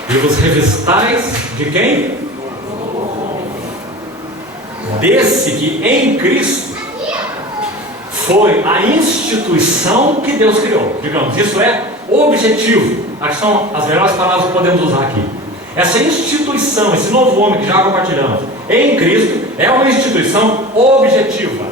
E vos revistais de quem? Desse que em Cristo foi a instituição que Deus criou. Digamos, isso é objetivo. Acho que são as melhores palavras que podemos usar aqui. Essa instituição, esse novo homem que já compartilhamos em Cristo, é uma instituição objetiva.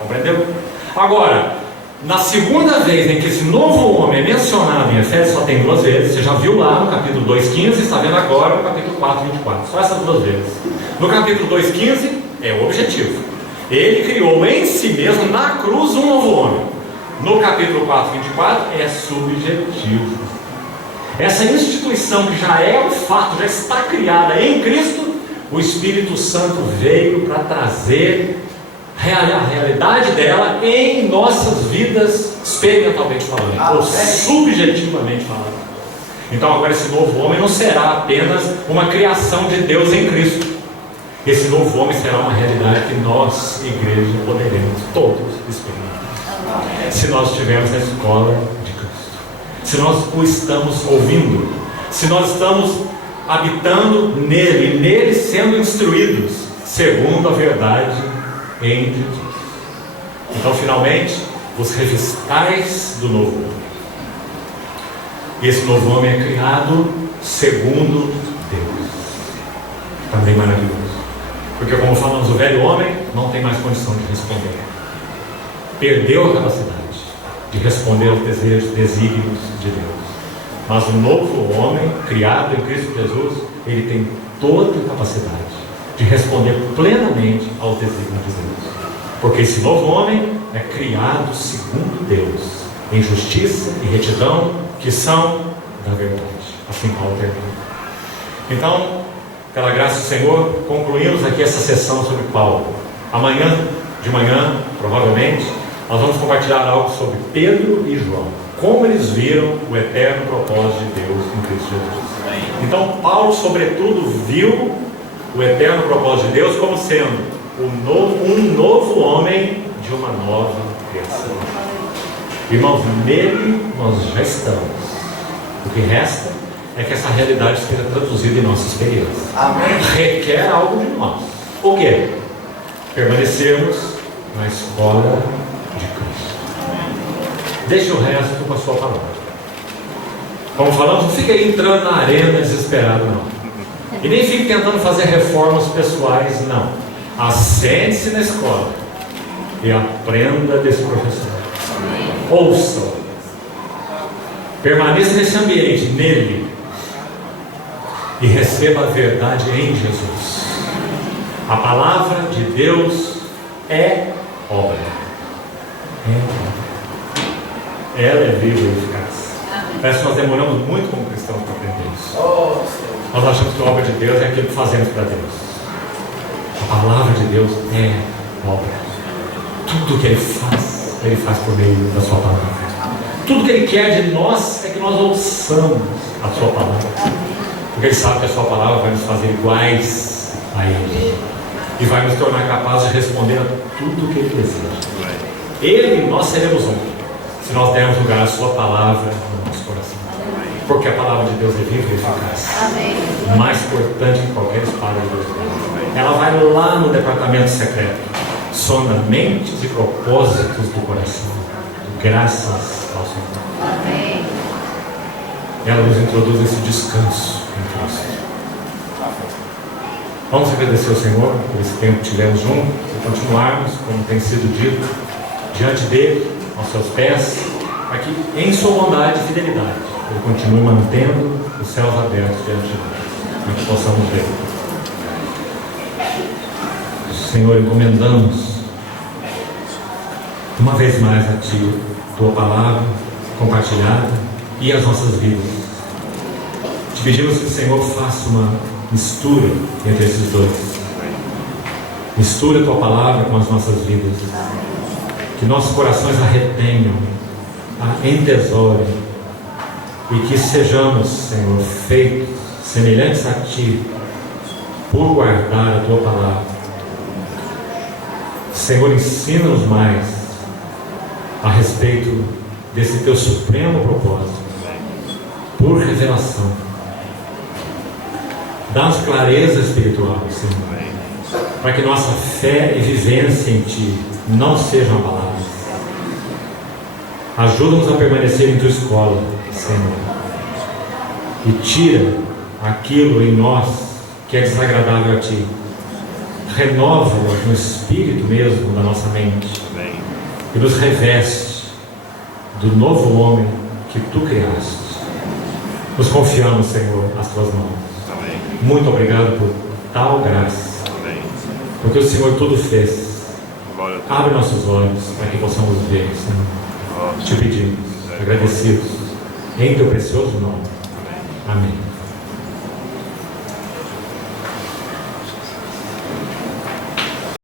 Compreendeu? Agora, Na segunda vez em que esse novo homem é mencionado em Efésios, só tem 2 vezes. Você já viu lá no capítulo 2,15, está vendo agora no capítulo 4,24. Só essas 2 vezes. No capítulo 2,15 é o objetivo. Ele criou em si mesmo, na cruz, um novo homem. No capítulo 4,24 é subjetivo. Essa instituição que já é um fato, já está criada em Cristo, o Espírito Santo veio para trazer a realidade dela em nossas vidas, experimentalmente falando, ou subjetivamente falando. Então agora esse novo homem não será apenas uma criação de Deus em Cristo. Esse novo homem será uma realidade que nós, igreja, poderemos todos experimentar, se nós estivermos na escola de Cristo, se nós o estamos ouvindo, se nós estamos habitando nele, nele sendo instruídos segundo a verdade em Jesus. Então finalmente os revistais do novo homem. E esse novo homem é criado segundo Deus. Também maravilhoso. Porque como falamos, o velho homem não tem mais condição de responder. Perdeu a capacidade de responder aos desejos, desígnios de Deus. Mas o novo homem, criado em Cristo Jesus, ele tem toda a capacidade de responder plenamente aos desígnios de Deus. Porque esse novo homem é criado segundo Deus, em justiça e retidão, que são da verdade. Assim Paulo termina. Então, pela graça do Senhor, concluímos aqui essa sessão sobre Paulo. Amanhã, de manhã, provavelmente, nós vamos compartilhar algo sobre Pedro e João. Como eles viram o eterno propósito de Deus em Cristo Jesus. Então, Paulo, sobretudo, viu o eterno propósito de Deus como sendo um novo homem de uma nova criação. Irmãos, nele nós já estamos. O que resta é que essa realidade seja traduzida em nossa experiência. Amém. Requer algo de nós. O quê? Permanecermos na escola de Cristo. Deixe o resto com a sua palavra. Como falamos, não fique aí entrando na arena desesperado, não. E nem fique tentando fazer reformas pessoais, não. Assente-se na escola e aprenda desse professor. Ouça. Permaneça nesse ambiente, nele, e receba a verdade em Jesus. A palavra de Deus é obra. Ela é viva e eficaz. Parece que nós demoramos muito como cristãos para aprender isso. Nós achamos que a obra de Deus é aquilo que fazemos para Deus. A palavra de Deus é obra. Tudo que Ele faz por meio da sua palavra. Tudo que Ele quer de nós é que nós ouçamos a sua palavra. Porque Ele sabe que a sua palavra vai nos fazer iguais a Ele. E vai nos tornar capazes de responder a tudo que Ele deseja. Ele e nós seremos um, se nós dermos lugar à sua palavra no nosso coração. Porque a palavra de Deus é viva e eficaz. Mais importante que qualquer espada de Deus. Ela vai lá no departamento secreto, sonda mentes e propósitos do coração. Graças ao Senhor. Amém. Ela nos introduz esse descanso em Cristo. Vamos agradecer ao Senhor por esse tempo que tivemos juntos e continuarmos, como tem sido dito, diante dele, aos seus pés, para que em sua bondade e fidelidade Ele continue mantendo os céus abertos diante de nós, para que possamos ver. Senhor, encomendamos uma vez mais a Ti, Tua palavra compartilhada e as nossas vidas. Te pedimos que o Senhor faça uma mistura entre esses dois. Mistura a Tua palavra com as nossas vidas. Que nossos corações a retenham, a entesourem, e que sejamos, Senhor, feitos semelhantes a Ti, por guardar a Tua palavra. Senhor, ensina-nos mais a respeito desse Teu supremo propósito, por revelação. Dá-nos clareza espiritual, Senhor, para que nossa fé e vivência em Ti não sejam abaladas. Ajuda-nos a permanecer em Tua escola, Senhor, e tira aquilo em nós que é desagradável a Ti. Renova-nos no espírito mesmo da nossa mente. E nos reveste do novo homem que tu criaste. Nos confiamos, Senhor, às tuas mãos. Amém. Muito obrigado por tal graça, Amém. porque o Senhor tudo fez. Glória a Deus. Abre nossos olhos para que possamos ver, Senhor. Glória. Te pedimos, agradecidos, em teu precioso nome. Amém. Amém.